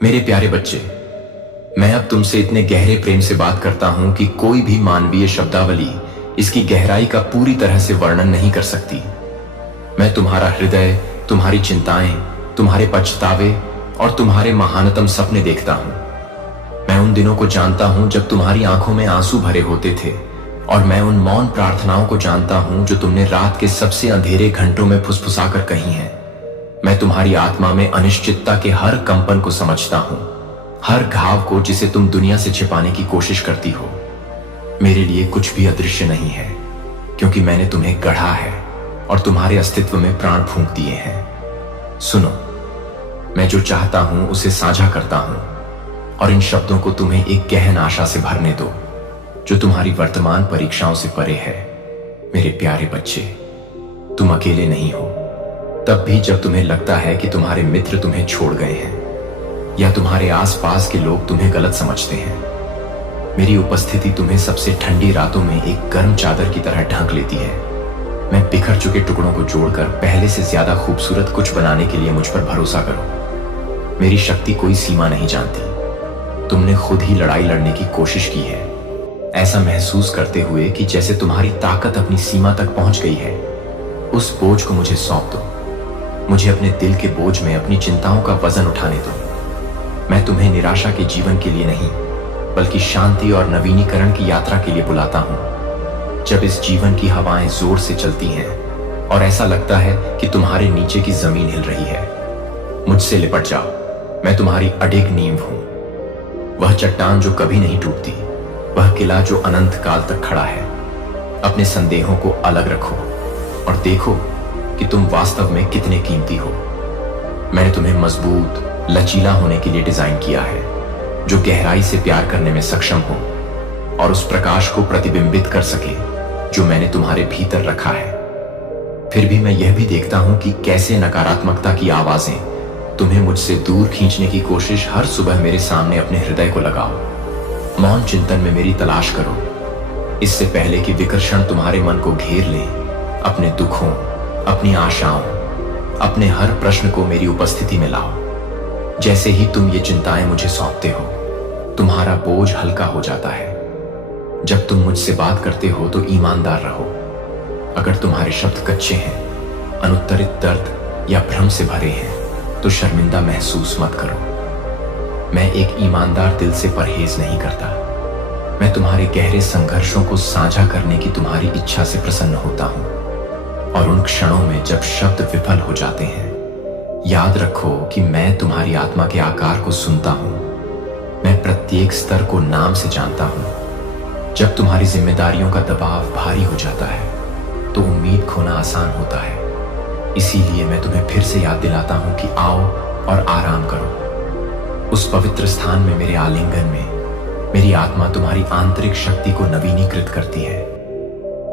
मेरे प्यारे बच्चे, मैं अब तुमसे इतने गहरे प्रेम से बात करता हूं कि कोई भी मानवीय शब्दावली इसकी गहराई का पूरी तरह से वर्णन नहीं कर सकती। मैं तुम्हारा हृदय, तुम्हारी चिंताएं, तुम्हारे पछतावे और तुम्हारे महानतम सपने देखता हूं। मैं उन दिनों को जानता हूं जब तुम्हारी आंखों में आंसू भरे होते थे, और मैं उन मौन प्रार्थनाओं को जानता हूं जो तुमने रात के सबसे अंधेरे घंटों में फुसफुसाकर कही हैं। मैं तुम्हारी आत्मा में अनिश्चितता के हर कंपन को समझता हूं, हर घाव को जिसे तुम दुनिया से छिपाने की कोशिश करती हो। मेरे लिए कुछ भी अदृश्य नहीं है, क्योंकि मैंने तुम्हें गढ़ा है और तुम्हारे अस्तित्व में प्राण फूंक दिए हैं। सुनो, मैं जो चाहता हूं उसे साझा करता हूं, और इन शब्दों को तुम्हें एक गहन आशा से भरने दो जो तुम्हारी वर्तमान परीक्षाओं से परे है। मेरे प्यारे बच्चे, तुम अकेले नहीं हो, तब भी जब तुम्हें लगता है कि तुम्हारे मित्र तुम्हें छोड़ गए हैं या तुम्हारे आसपास के लोग तुम्हें गलत समझते हैं। मेरी उपस्थिति तुम्हें सबसे ठंडी रातों में एक गर्म चादर की तरह ढक लेती है। मैं बिखर चुके टुकड़ों को जोड़कर पहले से ज्यादा खूबसूरत कुछ बनाने के लिए मुझ पर भरोसा करो। मेरी शक्ति कोई सीमा नहीं जानती। तुमने खुद ही लड़ाई लड़ने की कोशिश की है, ऐसा महसूस करते हुए कि जैसे तुम्हारी ताकत अपनी सीमा तक पहुंच गई है। उस बोझ को मुझे सौंप दो। मुझे अपने दिल के बोझ में अपनी चिंताओं का वजन उठाने दो। मैं तुम्हें निराशा के जीवन के लिए नहीं, बल्कि शांति और नवीनीकरण की यात्रा के लिए बुलाता हूं। जब इस जीवन की हवाएं जोर से चलती हैं और ऐसा लगता है कि तुम्हारे नीचे की जमीन हिल रही है, मुझसे लिपट जाओ। मैं तुम्हारी अडिग नींव हूं, वह चट्टान जो कभी नहीं टूटती, वह किला जो अनंत काल तक खड़ा है। अपने संदेहों को अलग रखो और देखो कि तुम वास्तव में कितने कीमती हो। मैंने तुम्हें मजबूत, लचीला होने के लिए डिजाइन किया है, जो गहराई से प्यार करने में सक्षम हो और उस प्रकाश को प्रतिबिंबित कर सके जो मैंने तुम्हारे भीतर रखा है। फिर भी मैं यह भी देखता हूं कि कैसे नकारात्मकता की आवाजें तुम्हें मुझसे दूर खींचने की कोशिश हर सुबह मेरे सामने अपने हृदय को लगाओ। मौन चिंतन में मेरी तलाश करो, इससे पहले कि विकर्षण तुम्हारे मन को घेर ले। अपने दुखों, अपनी आशाओं, अपने हर प्रश्न को मेरी उपस्थिति में लाओ। जैसे ही तुम ये चिंताएं मुझे सौंपते हो, तुम्हारा बोझ हल्का हो जाता है। जब तुम मुझसे बात करते हो तो ईमानदार रहो। अगर तुम्हारे शब्द कच्चे हैं, अनुत्तरित दर्द या भ्रम से भरे हैं, तो शर्मिंदा महसूस मत करो। मैं एक ईमानदार दिल से परहेज नहीं करता। मैं तुम्हारे गहरे संघर्षों को साझा करने की तुम्हारी इच्छा से प्रसन्न होता हूं, और उन क्षणों में जब शब्द विफल हो जाते हैं, याद रखो कि मैं तुम्हारी आत्मा के आकार को सुनता हूं। मैं प्रत्येक स्तर को नाम से जानता हूं। जब तुम्हारी जिम्मेदारियों का दबाव भारी हो जाता है तो उम्मीद खोना आसान होता है। इसीलिए मैं तुम्हें फिर से याद दिलाता हूं कि आओ और आराम करो। उस पवित्र स्थान में, मेरे आलिंगन में, मेरी आत्मा तुम्हारी आंतरिक शक्ति को नवीनीकृत करती है।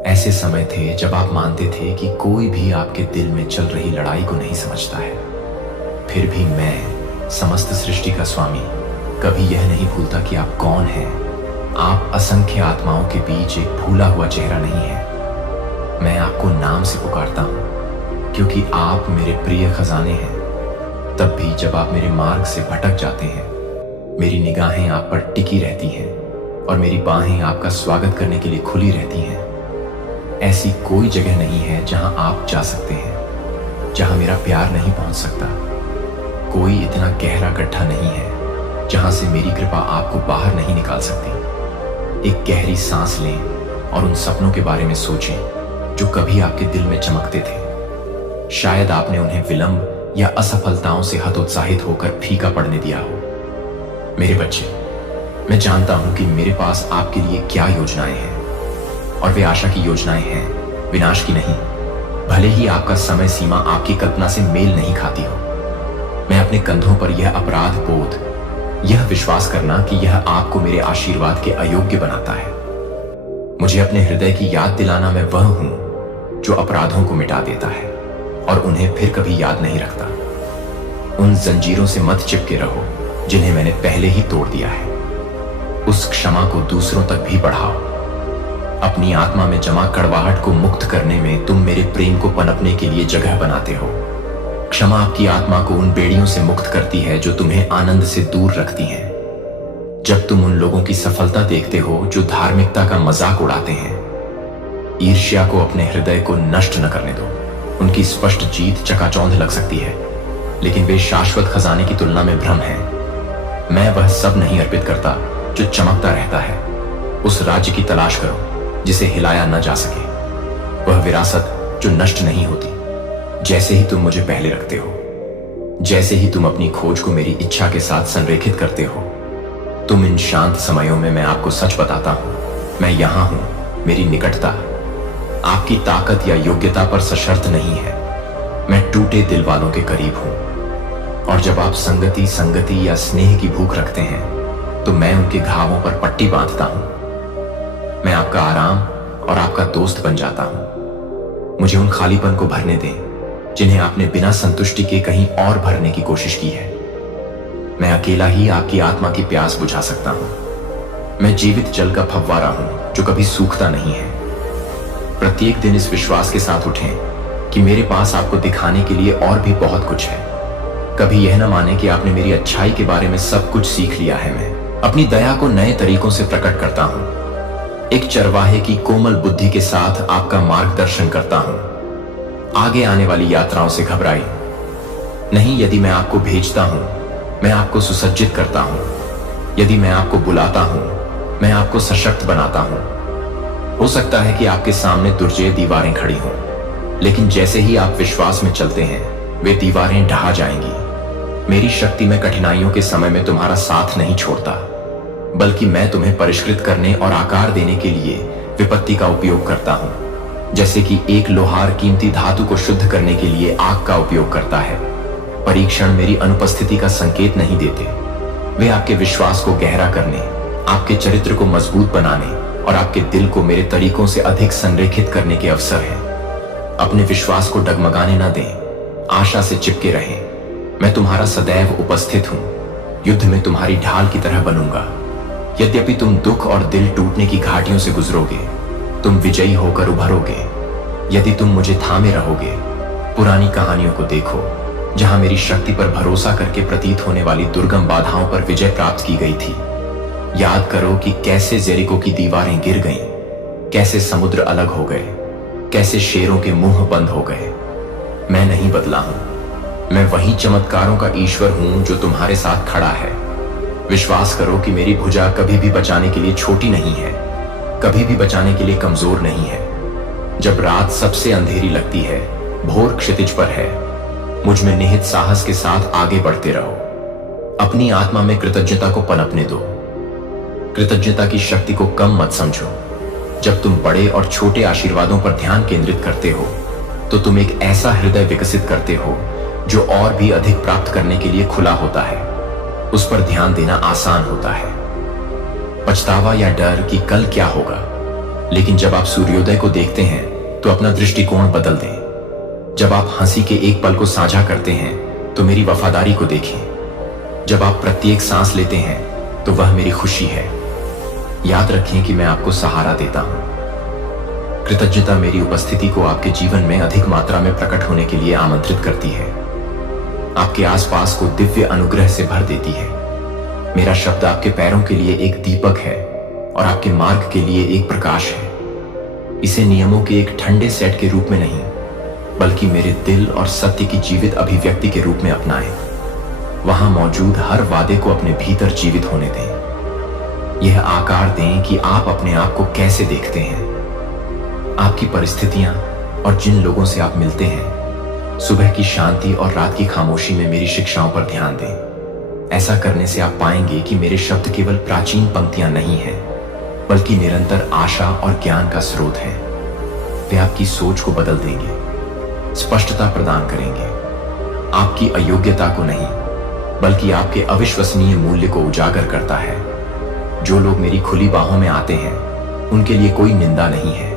ऐसे समय थे जब आप मानते थे कि कोई भी आपके दिल में चल रही लड़ाई को नहीं समझता है। फिर भी मैं, समस्त सृष्टि का स्वामी, कभी यह नहीं भूलता कि आप कौन हैं। आप असंख्य आत्माओं के बीच एक भूला हुआ चेहरा नहीं है। मैं आपको नाम से पुकारता हूं, क्योंकि आप मेरे प्रिय खजाने हैं। तब भी जब आप मेरे मार्ग से भटक जाते हैं, मेरी निगाहें आप पर टिकी रहती हैं और मेरी बाहें आपका स्वागत करने के लिए खुली रहती हैं। ऐसी कोई जगह नहीं है जहां आप जा सकते हैं, जहां मेरा प्यार नहीं पहुंच सकता। कोई इतना गहरा गड्ढा नहीं है जहां से मेरी कृपा आपको बाहर नहीं निकाल सकती। एक गहरी सांस लें और उन सपनों के बारे में सोचें जो कभी आपके दिल में चमकते थे। शायद आपने उन्हें विलंब या असफलताओं से हतोत्साहित होकर फीका पड़ने दिया हो। मेरे बच्चे, मैं जानता हूं कि मेरे पास आपके लिए क्या योजनाएं हैं, और वे आशा की योजनाएं हैं, विनाश की नहीं। भले ही आपका समय सीमा आपकी कल्पना से मेल नहीं खाती हो। मैं अपने कंधों पर यह अपराध बोध, यह विश्वास करना कि यह आपको मेरे आशीर्वाद के अयोग्य बनाता है। मुझे अपने हृदय की याद दिलाना मैं वह हूं जो अपराधों को मिटा देता है और उन्हें फिर कभी याद नहीं रखता। उन जंजीरों से मत चिपके रहो जिन्हें मैंने पहले ही तोड़ दिया है। उस क्षमा को दूसरों तक भी बढ़ाओ। अपनी आत्मा में जमा कड़वाहट को मुक्त करने में तुम मेरे प्रेम को पनपने के लिए जगह बनाते हो। क्षमा आपकी आत्मा को उन बेड़ियों से मुक्त करती है जो तुम्हें आनंद से दूर रखती हैं। जब तुम उन लोगों की सफलता देखते हो जो धार्मिकता का मजाक उड़ाते हैं, ईर्ष्या को अपने हृदय को नष्ट न करने दो। उनकी स्पष्ट जीत चकाचौंध लग सकती है, लेकिन वे शाश्वत खजाने की तुलना में भ्रम हैं। मैं वह सब नहीं अर्पित करता जो चमकता रहता है। उस राज्य की तलाश करो जिसे हिलाया न जा सके, वह विरासत जो नष्ट नहीं होती। जैसे ही तुम मुझे पहले रखते हो, जैसे ही तुम अपनी खोज को मेरी इच्छा के साथ संरेखित करते हो, तुम इन शांत समयों में मैं आपको सच बताता हूं, मैं यहां हूं। मेरी निकटता आपकी ताकत या योग्यता पर सशर्त नहीं है। मैं टूटे दिल वालों के करीब हूं, और जब आप संगति या स्नेह की भूख रखते हैं तो मैं उनके घावों पर पट्टी बांधता हूं। मैं आपका आराम और आपका दोस्त बन जाता हूं। मुझे उन खालीपन को भरने दें जिन्हें आपने बिना संतुष्टि के कहीं और भरने की कोशिश की है। मैं अकेला ही आपकी आत्मा की प्यास बुझा सकता हूं। मैं जीवित जल का फव्वारा हूं जो कभी सूखता नहीं है। प्रत्येक दिन इस विश्वास के साथ उठें कि मेरे पास आपको दिखाने के लिए और भी बहुत कुछ है। कभी यह न माने कि आपने मेरी अच्छाई के बारे में सब कुछ सीख लिया है। मैं अपनी दया को नए तरीकों से प्रकट करता हूं। एक चरवाहे की कोमल बुद्धि के साथ आपका मार्गदर्शन करता हूं। आगे आने वाली यात्राओं से घबराई नहीं। यदि मैं आपको भेजता हूं, मैं आपको सुसज्जित करता हूं। यदि मैं आपको बुलाता हूं, मैं आपको सशक्त बनाता हूं। हो सकता है कि आपके सामने दुर्जय दीवारें खड़ी हों, लेकिन जैसे ही आप विश्वास में चलते हैं, वे दीवारें ढहा जाएंगी। मेरी शक्ति में कठिनाइयों के समय में तुम्हारा साथ नहीं छोड़ता, बल्कि मैं तुम्हें परिष्कृत करने और आकार देने के लिए विपत्ति का उपयोग करता हूं। जैसे कि एक लोहार कीमती धातु को शुद्ध करने के लिए आग का उपयोग करता है। परीक्षण मेरी अनुपस्थिति का संकेत नहीं देते। वे आपके विश्वास को गहरा करने, आपके चरित्र को मजबूत बनाने और आपके दिल को मेरे तरीकों से अधिक संरेखित करने के अवसर हैं। अपने विश्वास को डगमगाने न दें, आशा से चिपके रहें। मैं तुम्हारा सदैव उपस्थित हूं। युद्ध में तुम्हारी ढाल की तरह बनूंगा। यद्यपि तुम दुख और दिल टूटने की घाटियों से गुजरोगे, तुम विजयी होकर उभरोगे। यदि तुम मुझे थामे रहोगे, पुरानी कहानियों को देखो जहां मेरी शक्ति पर भरोसा करके प्रतीत होने वाली दुर्गम बाधाओं पर विजय प्राप्त की गई थी। याद करो कि कैसे जेरिको की दीवारें गिर गईं, कैसे समुद्र अलग हो गए, कैसे शेरों के मुंह बंद हो गए। मैं नहीं बदला हूं। मैं वही चमत्कारों का ईश्वर हूं जो तुम्हारे साथ खड़ा है। विश्वास करो कि मेरी भुजा कभी भी बचाने के लिए छोटी नहीं है, कभी भी बचाने के लिए कमजोर नहीं है। जब रात सबसे अंधेरी लगती है, भोर क्षितिज पर है, मुझ में निहित साहस के साथ आगे बढ़ते रहो। अपनी आत्मा में कृतज्ञता को पनपने दो। कृतज्ञता की शक्ति को कम मत समझो। जब तुम बड़े और छोटे आशीर्वादों पर ध्यान केंद्रित करते हो, तो तुम एक ऐसा हृदय विकसित करते हो जो और भी अधिक प्राप्त करने के लिए खुला होता है। उस पर ध्यान देना आसान होता है। पछतावा या डर कि कल क्या होगा, लेकिन जब आप सूर्योदय को देखते हैं तो अपना दृष्टिकोण बदल दें। जब आप हंसी के एक पल को साझा करते हैं तो मेरी वफादारी को देखें। जब आप प्रत्येक सांस लेते हैं तो वह मेरी खुशी है। याद रखें कि मैं आपको सहारा देता हूं। कृतज्ञता मेरी उपस्थिति को आपके जीवन में अधिक मात्रा में प्रकट होने के लिए आमंत्रित करती है, आपके आसपास को दिव्य अनुग्रह से भर देती है। मेरा शब्द आपके पैरों के लिए एक दीपक है और आपके मार्ग के लिए एक प्रकाश है। इसे नियमों के एक ठंडे सेट के रूप में नहीं, बल्कि मेरे दिल और सत्य की जीवित अभिव्यक्ति के रूप में अपनाएं। वहां मौजूद हर वादे को अपने भीतर जीवित होने दें। यह आकार दें कि आप अपने आप को कैसे देखते हैं। आपकी परिस्थितियां और जिन लोगों से आप मिलते हैं, सुबह की शांति और रात की खामोशी में मेरी शिक्षाओं पर ध्यान दें। ऐसा करने से आप पाएंगे कि मेरे शब्द केवल प्राचीन पंक्तियां नहीं हैं, बल्कि निरंतर आशा और ज्ञान का स्रोत हैं। वे आपकी सोच को बदल देंगे, स्पष्टता प्रदान करेंगे। आपकी अयोग्यता को नहीं, बल्कि आपके अविश्वसनीय मूल्य को उजागर करता है। जो लोग मेरी खुली बाहों में आते हैं, उनके लिए कोई निंदा नहीं है,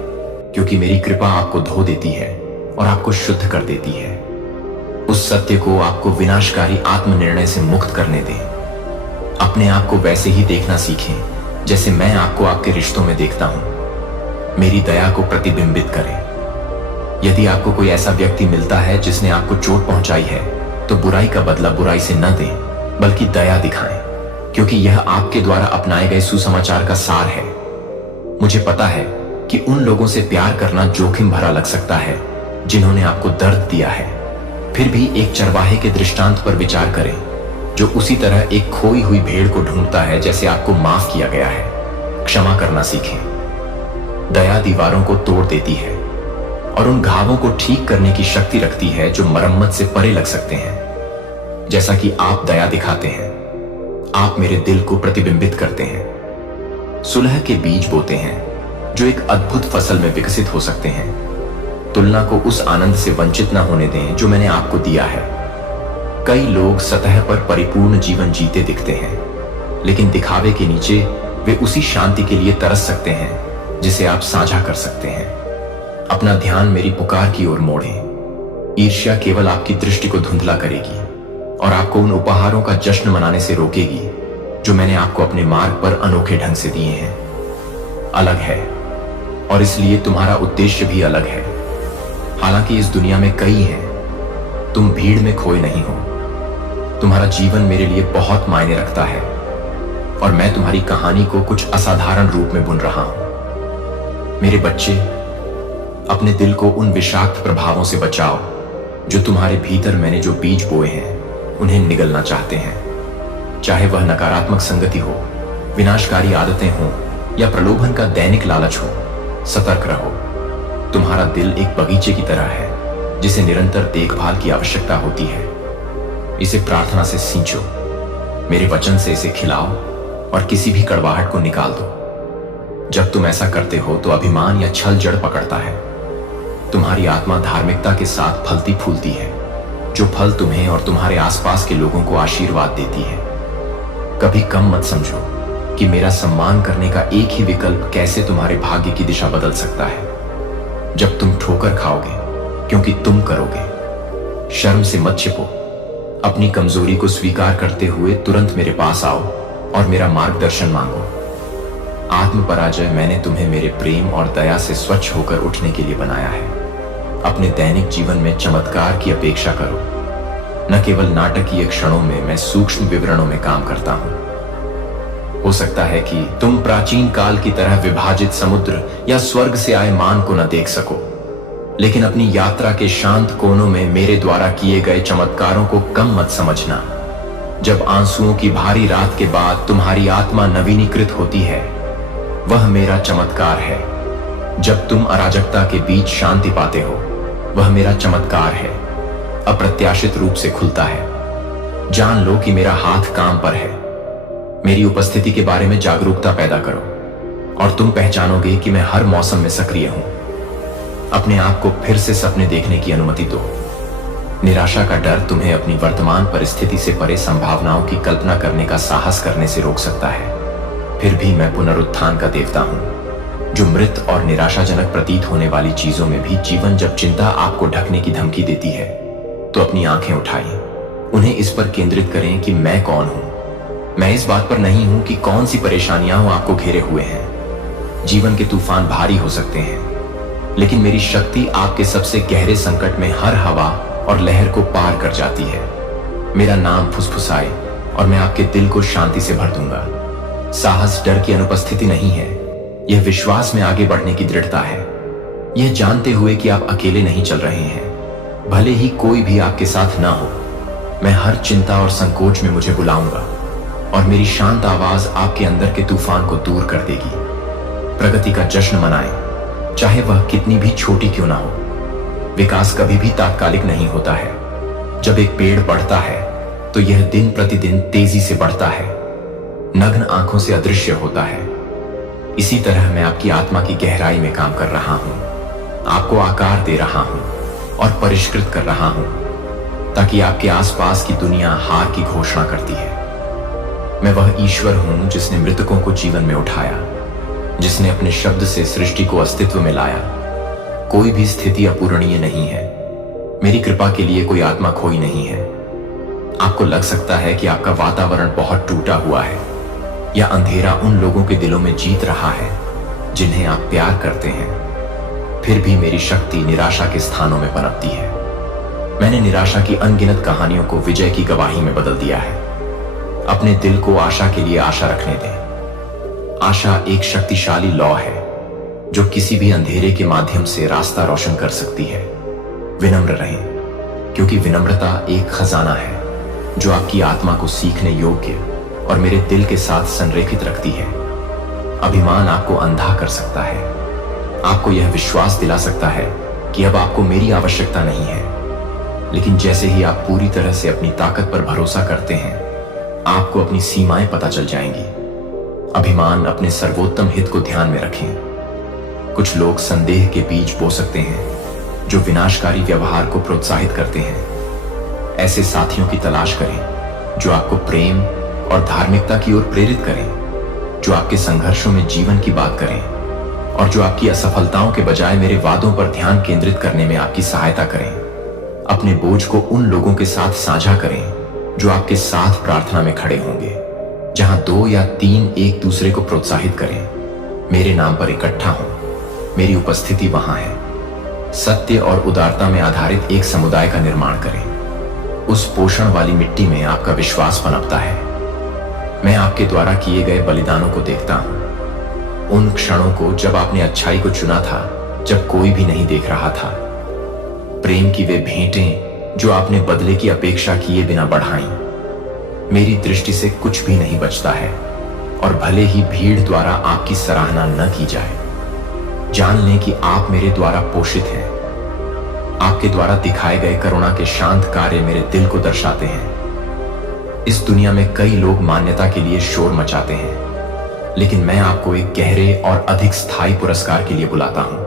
क्योंकि मेरी कृपा आपको धो देती है और आपको शुद्ध कर देती है। उस सत्य को आपको विनाशकारी आत्मनिर्णय से मुक्त करने दें। अपने आप को वैसे ही देखना सीखें जैसे मैं आपको आपके रिश्तों में देखता हूं। मेरी दया को प्रतिबिंबित करें। यदि आपको कोई ऐसा व्यक्ति मिलता है जिसने आपको चोट पहुंचाई है, तो बुराई का बदला बुराई से न दें, बल्कि दया दिखाएं, क्योंकि यह आपके द्वारा अपनाए गए सुसमाचार का सार है। मुझे पता है कि उन लोगों से प्यार करना जोखिम भरा लग सकता है जिन्होंने आपको दर्द दिया है। फिर भी एक चरवाहे के दृष्टांत पर विचार करें, जो उसी तरह एक खोई हुई भेड़ को ढूंढता है जैसे आपको माफ किया गया है। क्षमा करना सीखें। दया दीवारों को तोड़ देती है और उन घावों को ठीक करने की शक्ति रखती है जो मरम्मत से परे लग सकते हैं। जैसा कि आप दया दिखाते हैं, आप मेरे दिल को प्रतिबिंबित करते हैं। सुलह के बीज बोते हैं जो एक अद्भुत फसल में विकसित हो सकते हैं। तुलना को उस आनंद से वंचित न होने दें जो मैंने आपको दिया है। कई लोग सतह पर परिपूर्ण जीवन जीते दिखते हैं, लेकिन दिखावे के नीचे वे उसी शांति के लिए तरस सकते हैं जिसे आप साझा कर सकते हैं। अपना ध्यान मेरी पुकार की ओर मोड़ें। ईर्ष्या केवल आपकी दृष्टि को धुंधला करेगी और आपको उन उपहारों का जश्न मनाने से रोकेगी जो मैंने आपको अपने मार्ग पर अनोखे ढंग से दिए हैं। अलग है, और इसलिए तुम्हारा उद्देश्य भी अलग है। हालांकि इस दुनिया में कई हैं, तुम भीड़ में खोए नहीं हो। तुम्हारा जीवन मेरे लिए बहुत मायने रखता है और मैं तुम्हारी कहानी को कुछ असाधारण रूप में बुन रहा हूं। मेरे बच्चे, अपने दिल को उन विषाक्त प्रभावों से बचाओ जो तुम्हारे भीतर मैंने जो बीज बोए हैं उन्हें निगलना चाहते हैं। चाहे वह नकारात्मक संगति हो, विनाशकारी आदतें हों या प्रलोभन का दैनिक लालच हो, सतर्क रहो। तुम्हारा दिल एक बगीचे की तरह है जिसे निरंतर देखभाल की आवश्यकता होती है। इसे प्रार्थना से सींचो, मेरे वचन से इसे खिलाओ और किसी भी कड़वाहट को निकाल दो। जब तुम ऐसा करते हो तो अभिमान या छल जड़ पकड़ता है। तुम्हारी आत्मा धार्मिकता के साथ फलती फूलती है, जो फल तुम्हें और तुम्हारे आसपास के लोगों को आशीर्वाद देती है। कभी कम मत समझो कि मेरा सम्मान करने का एक ही विकल्प कैसे तुम्हारे भाग्य की दिशा बदल सकता है। जब तुम ठोकर खाओगे, क्योंकि तुम करोगे। शर्म से मत छिपो। अपनी कमजोरी को स्वीकार करते हुए तुरंत मेरे पास आओ और मेरा मार्गदर्शन मांगो। आत्म पराजय मैंने तुम्हें मेरे प्रेम और दया से स्वच्छ होकर उठने के लिए बनाया है। अपने दैनिक जीवन में चमत्कार की अपेक्षा करो। न केवल नाटकीय क्षणों में, मैं सूक्ष्म विवरणों में काम करता हूं। हो सकता है कि तुम प्राचीन काल की तरह विभाजित समुद्र या स्वर्ग से आए मान को न देख सको, लेकिन अपनी यात्रा के शांत कोनों में मेरे द्वारा किए गए चमत्कारों को कम मत समझना। जब आंसुओं की भारी रात के बाद तुम्हारी आत्मा नवीनीकृत होती है, वह मेरा चमत्कार है। जब तुम अराजकता के बीच शांति पाते हो, वह मेरा चमत्कार है। अप्रत्याशित रूप से खुलता है। जान लो कि मेरा हाथ काम पर है। मेरी उपस्थिति के बारे में जागरूकता पैदा करो और तुम पहचानोगे कि मैं हर मौसम में सक्रिय हूं। अपने आप को फिर से सपने देखने की अनुमति दो। निराशा का डर तुम्हें अपनी वर्तमान परिस्थिति से परे संभावनाओं की कल्पना करने का साहस करने से रोक सकता है। फिर भी मैं पुनरुत्थान का देवता हूं, जो मृत और निराशाजनक प्रतीत होने वाली चीजों में भी जीवन जब चिंता आपको ढकने की धमकी देती है, तो अपनी आंखें उठाएं। उन्हें इस पर केंद्रित करें कि मैं कौन हूं। मैं इस बात पर नहीं हूं कि कौन सी परेशानियां आपको घेरे हुए हैं। जीवन के तूफान भारी हो सकते हैं, लेकिन मेरी शक्ति आपके सबसे गहरे संकट में हर हवा और लहर को पार कर जाती है। मेरा नाम फुसफुसाए और मैं आपके दिल को शांति से भर दूंगा। साहस डर की अनुपस्थिति नहीं है, यह विश्वास में आगे बढ़ने की दृढ़ता है। यह जानते हुए कि आप अकेले नहीं चल रहे हैं, भले ही कोई भी आपके साथ ना हो। मैं हर चिंता और संकोच में मुझे बुलाऊंगा और मेरी शांत आवाज आपके अंदर के तूफान को दूर कर देगी। प्रगति का जश्न मनाएं, चाहे वह कितनी भी छोटी क्यों ना हो। विकास कभी भी तात्कालिक नहीं होता है। जब एक पेड़ बढ़ता है तो यह दिन प्रतिदिन तेजी से बढ़ता है, नग्न आंखों से अदृश्य होता है। इसी तरह मैं आपकी आत्मा की गहराई में काम कर रहा हूं, आपको आकार दे रहा हूं और परिष्कृत कर रहा हूं, ताकि आपके आसपास की दुनिया हार की घोषणा करती है। मैं वह ईश्वर हूं जिसने मृतकों को जीवन में उठाया, जिसने अपने शब्द से सृष्टि को अस्तित्व में लाया। कोई भी स्थिति अपूरणीय नहीं है। मेरी कृपा के लिए कोई आत्मा खोई नहीं है। आपको लग सकता है कि आपका वातावरण बहुत टूटा हुआ है या अंधेरा उन लोगों के दिलों में जीत रहा है जिन्हें आप प्यार करते हैं। फिर भी मेरी शक्ति निराशा के स्थानों में पनपती है। मैंने निराशा की अनगिनत कहानियों को विजय की गवाही में बदल दिया है। अपने दिल को आशा के लिए आशा रखने दें। आशा एक शक्तिशाली लौ है जो किसी भी अंधेरे के माध्यम से रास्ता रोशन कर सकती है। विनम्र रहें, क्योंकि विनम्रता एक खजाना है जो आपकी आत्मा को सीखने योग्य और मेरे दिल के साथ संरेखित रखती है। अभिमान आपको अंधा कर सकता है, आपको यह विश्वास दिला सकता है कि अब आपको मेरी आवश्यकता नहीं है। लेकिन जैसे ही आप पूरी तरह से अपनी ताकत पर भरोसा करते हैं, आपको अपनी सीमाएं पता चल जाएंगी। अभिमान अपने सर्वोत्तम हित को ध्यान में रखें। कुछ लोग संदेह के बीज बो सकते हैं जो विनाशकारी व्यवहार को प्रोत्साहित करते हैं। ऐसे साथियों की तलाश करें जो आपको प्रेम और धार्मिकता की ओर प्रेरित करें, जो आपके संघर्षों में जीवन की बात करें और जो आपकी असफलताओं के बजाय मेरे वादों पर ध्यान केंद्रित करने में आपकी सहायता करें। अपने बोझ को उन लोगों के साथ साझा करें जो आपके साथ प्रार्थना में खड़े होंगे। जहां 2 या 3 एक दूसरे को प्रोत्साहित करें, मेरे नाम पर इकट्ठा हों, मेरी उपस्थिति वहां है। सत्य और उदारता में आधारित एक समुदाय का निर्माण करें। उस पोषण वाली मिट्टी में आपका विश्वास पनपता है। मैं आपके द्वारा किए गए बलिदानों को देखता हूं, उन क्षणों को जब आपने अच्छाई को चुना था, जब कोई भी नहीं देख रहा था। प्रेम की वे भेंटें जो आपने बदले की अपेक्षा किए बिना बढ़ाई। मेरी दृष्टि से कुछ भी नहीं बचता है, और भले ही भीड़ द्वारा आपकी सराहना न की जाए, जान लें कि आप मेरे द्वारा पोषित हैं। आपके द्वारा दिखाए गए करुणा के शांत कार्य मेरे दिल को दर्शाते हैं। इस दुनिया में कई लोग मान्यता के लिए शोर मचाते हैं, लेकिन मैं आपको एक गहरे और अधिक स्थायी पुरस्कार के लिए बुलाता हूं।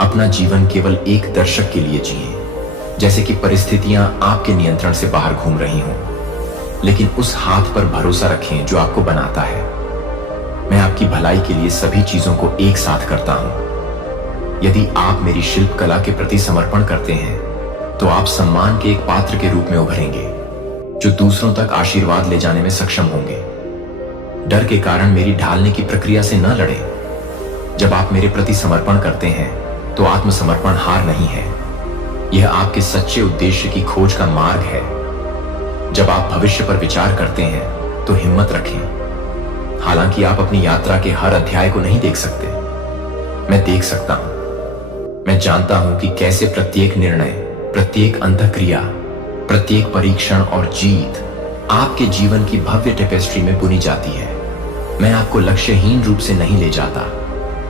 अपना जीवन केवल एक दर्शक के लिए जिएं, जैसे कि परिस्थितियां आपके नियंत्रण से बाहर घूम रही हों, लेकिन उस हाथ पर भरोसा रखें जो आपको बनाता है। मैं आपकी भलाई के लिए सभी चीजों को एक साथ करता हूं। यदि आप मेरी शिल्पकला के प्रति समर्पण करते हैं, तो आप सम्मान के एक पात्र के रूप में उभरेंगे जो दूसरों तक आशीर्वाद ले जाने में सक्षम होंगे। डर के कारण मेरी ढालने की प्रक्रिया से न लड़ें। जब आप मेरे प्रति समर्पण करते हैं, तो आत्मसमर्पण हार नहीं है, यह आपके सच्चे उद्देश्य की खोज का मार्ग है। जब आप भविष्य पर विचार करते हैं, तो हिम्मत रखें। हालांकि आप अपनी यात्रा के हर अध्याय को नहीं देख सकते, मैं देख सकता हूं। मैं जानता हूं कि कैसे प्रत्येक निर्णय, प्रत्येक अंतःक्रिया, प्रत्येक परीक्षण और जीत आपके जीवन की भव्य टेपेस्ट्री में बुनी जाती है। मैं आपको लक्ष्यहीन रूप से नहीं ले जाता।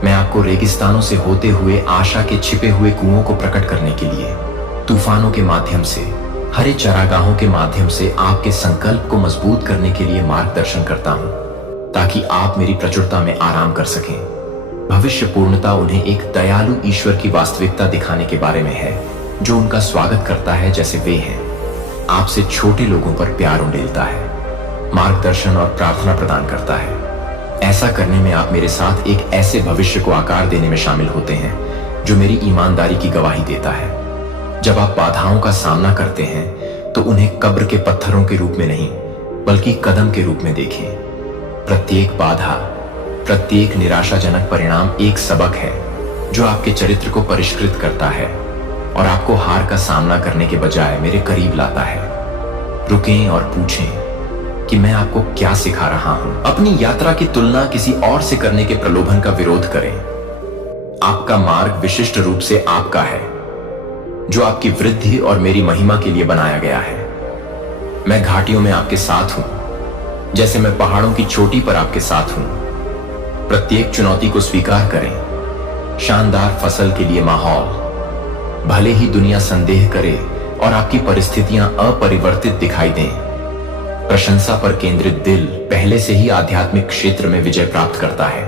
मैं आपको रेगिस्तानों से होते हुए आशा के छिपे हुए कुओं को प्रकट करने के लिए, तूफानों के माध्यम से, हरे चरागाहों के माध्यम से आपके संकल्प को मजबूत करने के लिए मार्गदर्शन करता हूं, ताकि आप मेरी प्रचुरता में आराम कर सकें। भविष्य पूर्णता उन्हें एक दयालु ईश्वर की वास्तविकता दिखाने के बारे में है, जो उनका स्वागत करता है जैसे वे हैं। आपसे छोटे लोगों पर प्यार उंडेलता है, मार्गदर्शन और प्रार्थना प्रदान करता है। ऐसा करने में आप मेरे साथ एक ऐसे भविष्य को आकार देने में शामिल होते हैं जो मेरी ईमानदारी की गवाही देता है। जब आप बाधाओं का सामना करते हैं, तो उन्हें कब्र के पत्थरों के रूप में नहीं, बल्कि कदम के रूप में देखें। प्रत्येक बाधा, प्रत्येक निराशाजनक परिणाम एक सबक है जो आपके चरित्र को परिष्कृत करता है और आपको हार का सामना करने के बजाय मेरे करीब लाता है। रुकें और पूछें कि मैं आपको क्या सिखा रहा हूं। अपनी यात्रा की तुलना किसी और से करने के प्रलोभन का विरोध करें। आपका मार्ग विशिष्ट रूप से आपका है, जो आपकी वृद्धि और मेरी महिमा के लिए बनाया गया है। मैं घाटियों में आपके साथ हूं, जैसे मैं पहाड़ों की चोटी पर आपके साथ हूं। प्रत्येक चुनौती को स्वीकार करें। शानदार फसल के लिए माहौल, भले ही दुनिया संदेह करे और आपकी परिस्थितियां अपरिवर्तित दिखाई दें, प्रशंसा पर केंद्रित दिल पहले से ही आध्यात्मिक क्षेत्र में विजय प्राप्त करता है।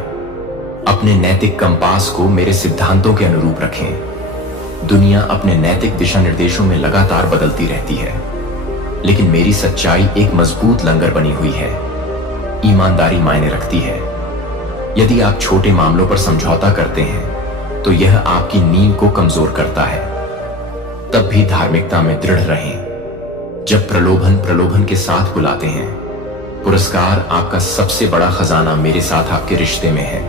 अपने नैतिक कंपास को मेरे सिद्धांतों के अनुरूप रखें। दुनिया अपने नैतिक दिशा निर्देशों में लगातार बदलती रहती है, लेकिन मेरी सच्चाई एक मजबूत लंगर बनी हुई है। ईमानदारी मायने रखती है। यदि आप छोटे मामलों पर समझौता करते हैं, तो यह आपकी नींव को कमजोर करता है। तब भी धार्मिकता में दृढ़ रहें। जब प्रलोभन के साथ बुलाते हैं, पुरस्कार आपका सबसे बड़ा खजाना मेरे साथ आपके रिश्ते में है।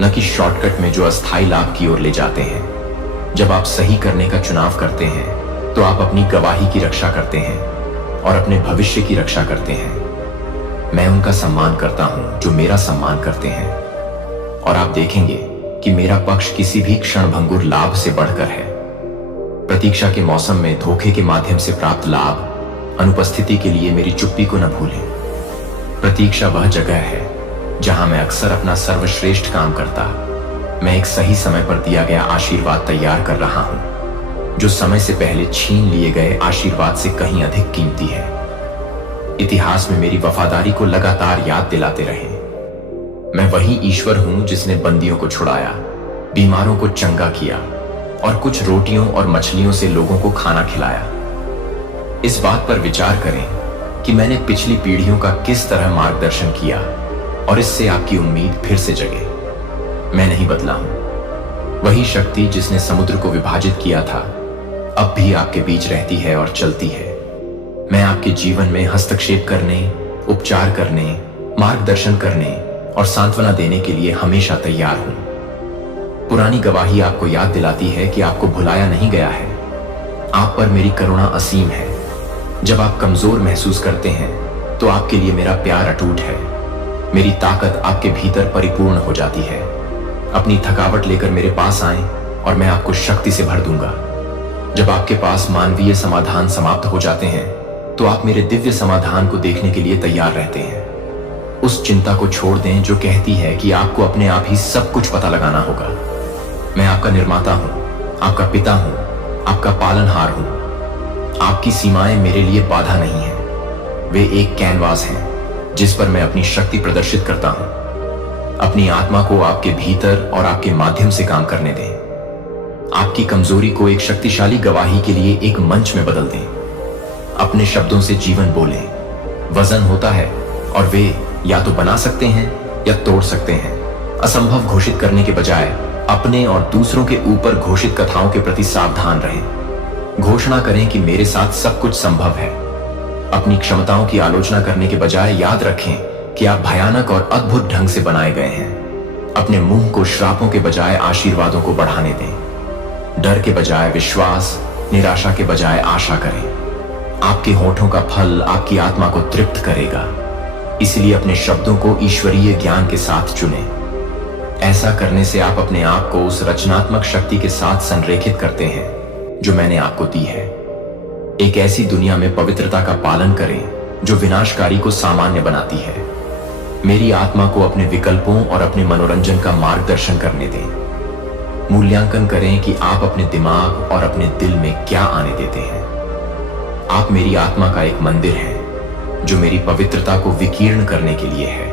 न कि शॉर्टकट में जो अस्थायी लाभ की ओर ले जाते हैं। जब आप सही करने का चुनाव करते हैं तो आप अपनी गवाही की रक्षा करते हैं और अपने भविष्य की रक्षा करते हैं। मैं उनका सम्मान करता हूं जो मेरा सम्मान करते हैं, और आप देखेंगे कि मेरा पक्ष किसी भी क्षणभंगुर लाभ से बढ़कर है। प्रतीक्षा के मौसम में धोखे के माध्यम से प्राप्त लाभ, अनुपस्थिति के लिए मेरी चुप्पी को न भूलें। प्रतीक्षा वह जगह है जहां मैं अक्सर अपना सर्वश्रेष्ठ काम करता। मैं एक सही समय पर दिया गया आशीर्वाद तैयार कर रहा हूं, जो समय से पहले छीन लिए गए आशीर्वाद से कहीं अधिक कीमती है। इतिहास में मेरी वफादारी को लगातार याद दिलाते रहे। मैं वही ईश्वर हूं जिसने बंदियों को छुड़ाया, बीमारों को चंगा किया और कुछ रोटियों और मछलियों से लोगों को खाना खिलाया। इस बात पर विचार करें कि मैंने पिछली पीढ़ियों का किस तरह मार्गदर्शन किया और इससे आपकी उम्मीद फिर से जगे। मैं नहीं बदला हूं। वही शक्ति जिसने समुद्र को विभाजित किया था अब भी आपके बीच रहती है और चलती है। मैं आपके जीवन में हस्तक्षेप करने, उपचार करने, मार्गदर्शन करने और सांत्वना देने के लिए हमेशा तैयार हूं। पुरानी गवाही आपको याद दिलाती है कि आपको भुलाया नहीं गया है। आप पर मेरी करुणा असीम है। जब आप कमजोर महसूस करते हैं तो आपके लिए मेरा प्यार अटूट है। मेरी ताकत आपके भीतर परिपूर्ण हो जाती है। अपनी थकावट लेकर मेरे पास आएं और मैं आपको शक्ति से भर दूंगा। जब आपके पास मानवीय समाधान समाप्त हो जाते हैं तो आप मेरे दिव्य समाधान को देखने के लिए तैयार रहते हैं। उस चिंता को छोड़ दें जो कहती है कि आपको अपने आप ही सब कुछ पता लगाना होगा। मैं आपका निर्माता हूं, आपका पिता हूं, आपका पालनहार हूं। आपकी सीमाएं मेरे लिए बाधा नहीं है। वे एक कैनवास हैं जिस पर मैं अपनी शक्ति प्रदर्शित करता हूं। अपनी आत्मा को आपके भीतर और आपके माध्यम से काम करने दें। आपकी कमजोरी को एक शक्तिशाली गवाही के लिए एक मंच में बदल दें। अपने शब्दों से जीवन बोलें। वजन होता है और वे या तो बना सकते हैं या तोड़ सकते हैं। असंभव घोषित करने के बजाय अपने और दूसरों के ऊपर घोषित कथाओं के प्रति सावधान रहें। घोषणा करें कि मेरे साथ सब कुछ संभव है। अपनी क्षमताओं की आलोचना करने के बजाय याद रखें कि आप भयानक और अद्भुत ढंग से बनाए गए हैं। अपने मुंह को श्रापों के बजाय आशीर्वादों को बढ़ाने दें। डर के बजाय विश्वास, निराशा के बजाय आशा करें। आपके होठों का फल आपकी आत्मा को तृप्त करेगा। इसलिए अपने शब्दों को ईश्वरीय ज्ञान के साथ चुनें। ऐसा करने से आप अपने आप को उस रचनात्मक शक्ति के साथ संरेखित करते हैं जो मैंने आपको दी है। एक ऐसी दुनिया में पवित्रता का पालन करें जो विनाशकारी को सामान्य बनाती है। मेरी आत्मा को अपने विकल्पों और अपने मनोरंजन का मार्गदर्शन करने दें। मूल्यांकन करें कि आप अपने दिमाग और अपने दिल में क्या आने देते हैं। आप मेरी आत्मा का एक मंदिर हैं जो मेरी पवित्रता को विकीर्ण करने के लिए है।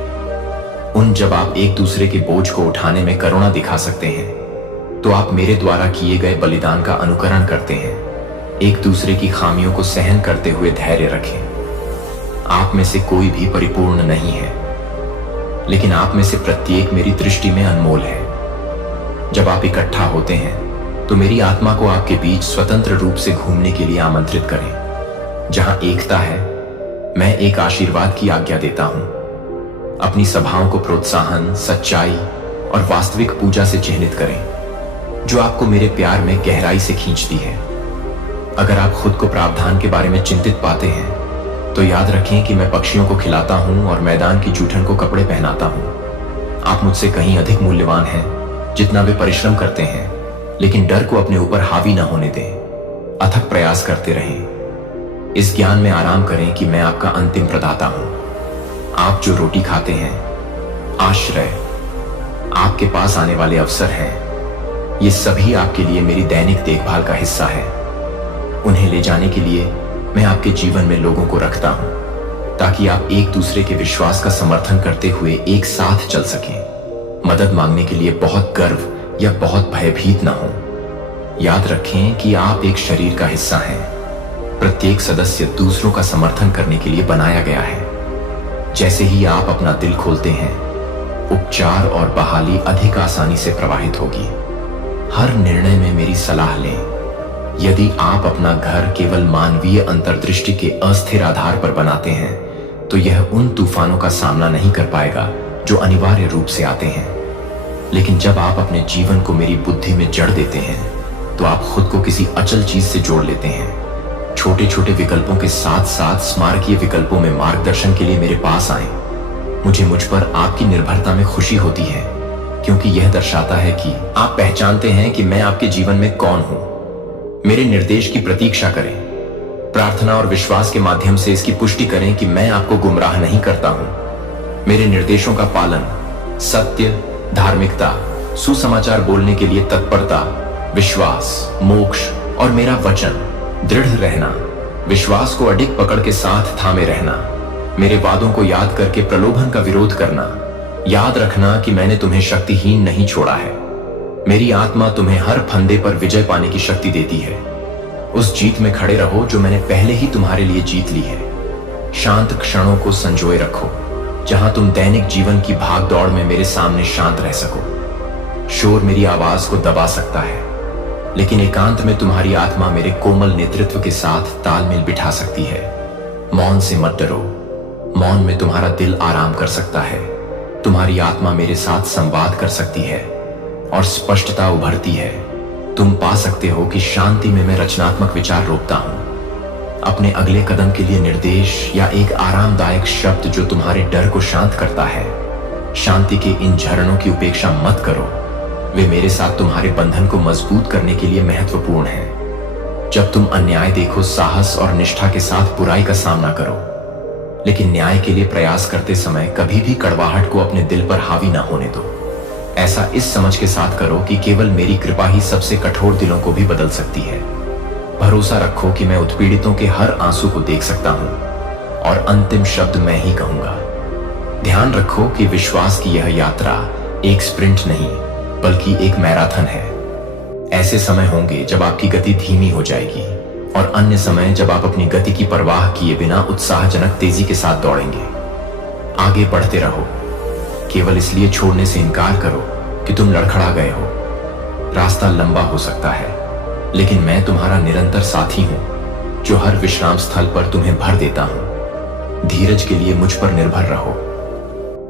जब आप एक दूसरे के बोझ को उठाने में करुणा दिखा सकते हैं तो आप मेरे द्वारा किए गए बलिदान का अनुकरण करते हैं। एक दूसरे की खामियों को सहन करते हुए धैर्य रखें। आप में से कोई भी परिपूर्ण नहीं है, लेकिन आप में से प्रत्येक मेरी दृष्टि में अनमोल है। जब आप इकट्ठा होते हैं तो मेरी आत्मा को आपके बीच स्वतंत्र रूप से घूमने के लिए आमंत्रित करें। जहां एकता है, मैं एक आशीर्वाद की आज्ञा देता हूं। अपनी सभाओं को प्रोत्साहन, सच्चाई और वास्तविक पूजा से चिह्नित करें जो आपको मेरे प्यार में गहराई से खींचती है। अगर आप खुद को प्रावधान के बारे में चिंतित पाते हैं तो याद रखें कि मैं पक्षियों को खिलाता हूं और मैदान की जूठन को कपड़े पहनाता हूं। आप मुझसे कहीं अधिक मूल्यवान हैं जितना वे परिश्रम करते हैं, लेकिन डर को अपने ऊपर हावी न होने दें। अथक प्रयास करते रहें। इस ज्ञान में आराम करें कि मैं आपका अंतिम प्रदाता हूं। आप जो रोटी खाते हैं, आश्रय, आपके पास आने वाले अवसर हैं, ये सभी आपके लिए मेरी दैनिक देखभाल का हिस्सा है। उन्हें ले जाने के लिए मैं आपके जीवन में लोगों को रखता हूं ताकि आप एक दूसरे के विश्वास का समर्थन करते हुए एक साथ चल सकें। मदद मांगने के लिए बहुत गर्व या बहुत भयभीत ना हो। याद रखें कि आप एक शरीर का हिस्सा हैं। प्रत्येक सदस्य दूसरों का समर्थन करने के लिए बनाया गया है। जैसे ही आप अपना दिल खोलते हैं, उपचार और बहाली अधिक आसानी से प्रवाहित होगी। हर निर्णय में मेरी सलाह लें। यदि आप अपना घर केवल मानवीय अंतर्दृष्टि के अस्थिर आधार पर बनाते हैं तो यह उन तूफानों का सामना नहीं कर पाएगा जो अनिवार्य रूप से आते हैं। लेकिन जब आप अपने जीवन को मेरी बुद्धि में जड़ देते हैं तो आप खुद को किसी अचल चीज से जोड़ लेते हैं। छोटे छोटे विकल्पों के साथ साथ स्मारकीय विकल्पों में मार्गदर्शन के लिए मेरे पास आए। मुझ पर आपकी निर्भरता में खुशी होती है, क्योंकि यह दर्शाता है कि आप पहचानते हैं कि मैं आपके जीवन में कौन हूं। मेरे निर्देश की प्रतीक्षा करें। प्रार्थना और विश्वास के माध्यम से इसकी पुष्टि करें कि मैं आपको गुमराह नहीं करता हूं। मेरे निर्देशों का पालन, सत्य, धार्मिकता, सुसमाचार बोलने के लिए तत्परता, विश्वास, मोक्ष और मेरा वचन, दृढ़ रहना, विश्वास को अडिग पकड़ के साथ थामे रहना, मेरे वादों को याद करके प्रलोभन का विरोध करना, याद रखना कि मैंने तुम्हें शक्तिहीन नहीं छोड़ा है। मेरी आत्मा तुम्हें हर फंदे पर विजय पाने की शक्ति देती है। उस जीत में खड़े रहो जो मैंने पहले ही तुम्हारे लिए जीत ली है। शांत क्षणों को संजोए रखो, जहां तुम दैनिक जीवन की भाग दौड़ में मेरे सामने शांत रह सको। शोर मेरी आवाज को दबा सकता है, लेकिन एकांत में तुम्हारी आत्मा मेरे कोमल नेतृत्व के साथ तालमेल बिठा सकती है। मौन से मत डरो, मौन में तुम्हारा दिल आराम कर सकता है। तुम्हारी आत्मा मेरे साथ संवाद कर सकती है और स्पष्टता उभरती है। तुम पा सकते हो कि शांति में मैं रचनात्मक विचार रोकता हूं। अपने अगले कदम के लिए निर्देश या एक आरामदायक शब्द जो तुम्हारे डर को शांत करता है। शांति के इन झरनों की उपेक्षा मत करो, वे मेरे साथ तुम्हारे बंधन को मजबूत करने के लिए महत्वपूर्ण हैं। जब तुम अन्याय देखो, साहस और निष्ठा के साथ बुराई का सामना करो, लेकिन न्याय के लिए प्रयास करते समय कभी भी कड़वाहट को अपने दिल पर हावी ना होने दो। ऐसा इस समझ के साथ करो कि केवल मेरी कृपा ही सबसे कठोर दिलों को भी बदल सकती है। भरोसा रखो कि मैं उत्पीड़ितों के हर आंसू को देख सकता हूं और अंतिम शब्द मैं ही कहूंगा। ध्यान रखो कि विश्वास की यह यात्रा एक स्प्रिंट नहीं, बल्कि एक मैराथन है। ऐसे समय होंगे जब आपकी गति धीमी हो जाएगी और अन्य समय जब आप अपनी गति की परवाह किए बिना उत्साहजनक तेजी के साथ दौड़ेंगे। आगे बढ़ते रहो, केवल इसलिए छोड़ने से इनकार करो कि तुम लड़खड़ा गए हो। रास्ता लंबा हो सकता है, लेकिन मैं तुम्हारा निरंतर साथी हूं जो हर विश्राम स्थल पर तुम्हें भर देता हूं। धीरज के लिए मुझ पर निर्भर रहो।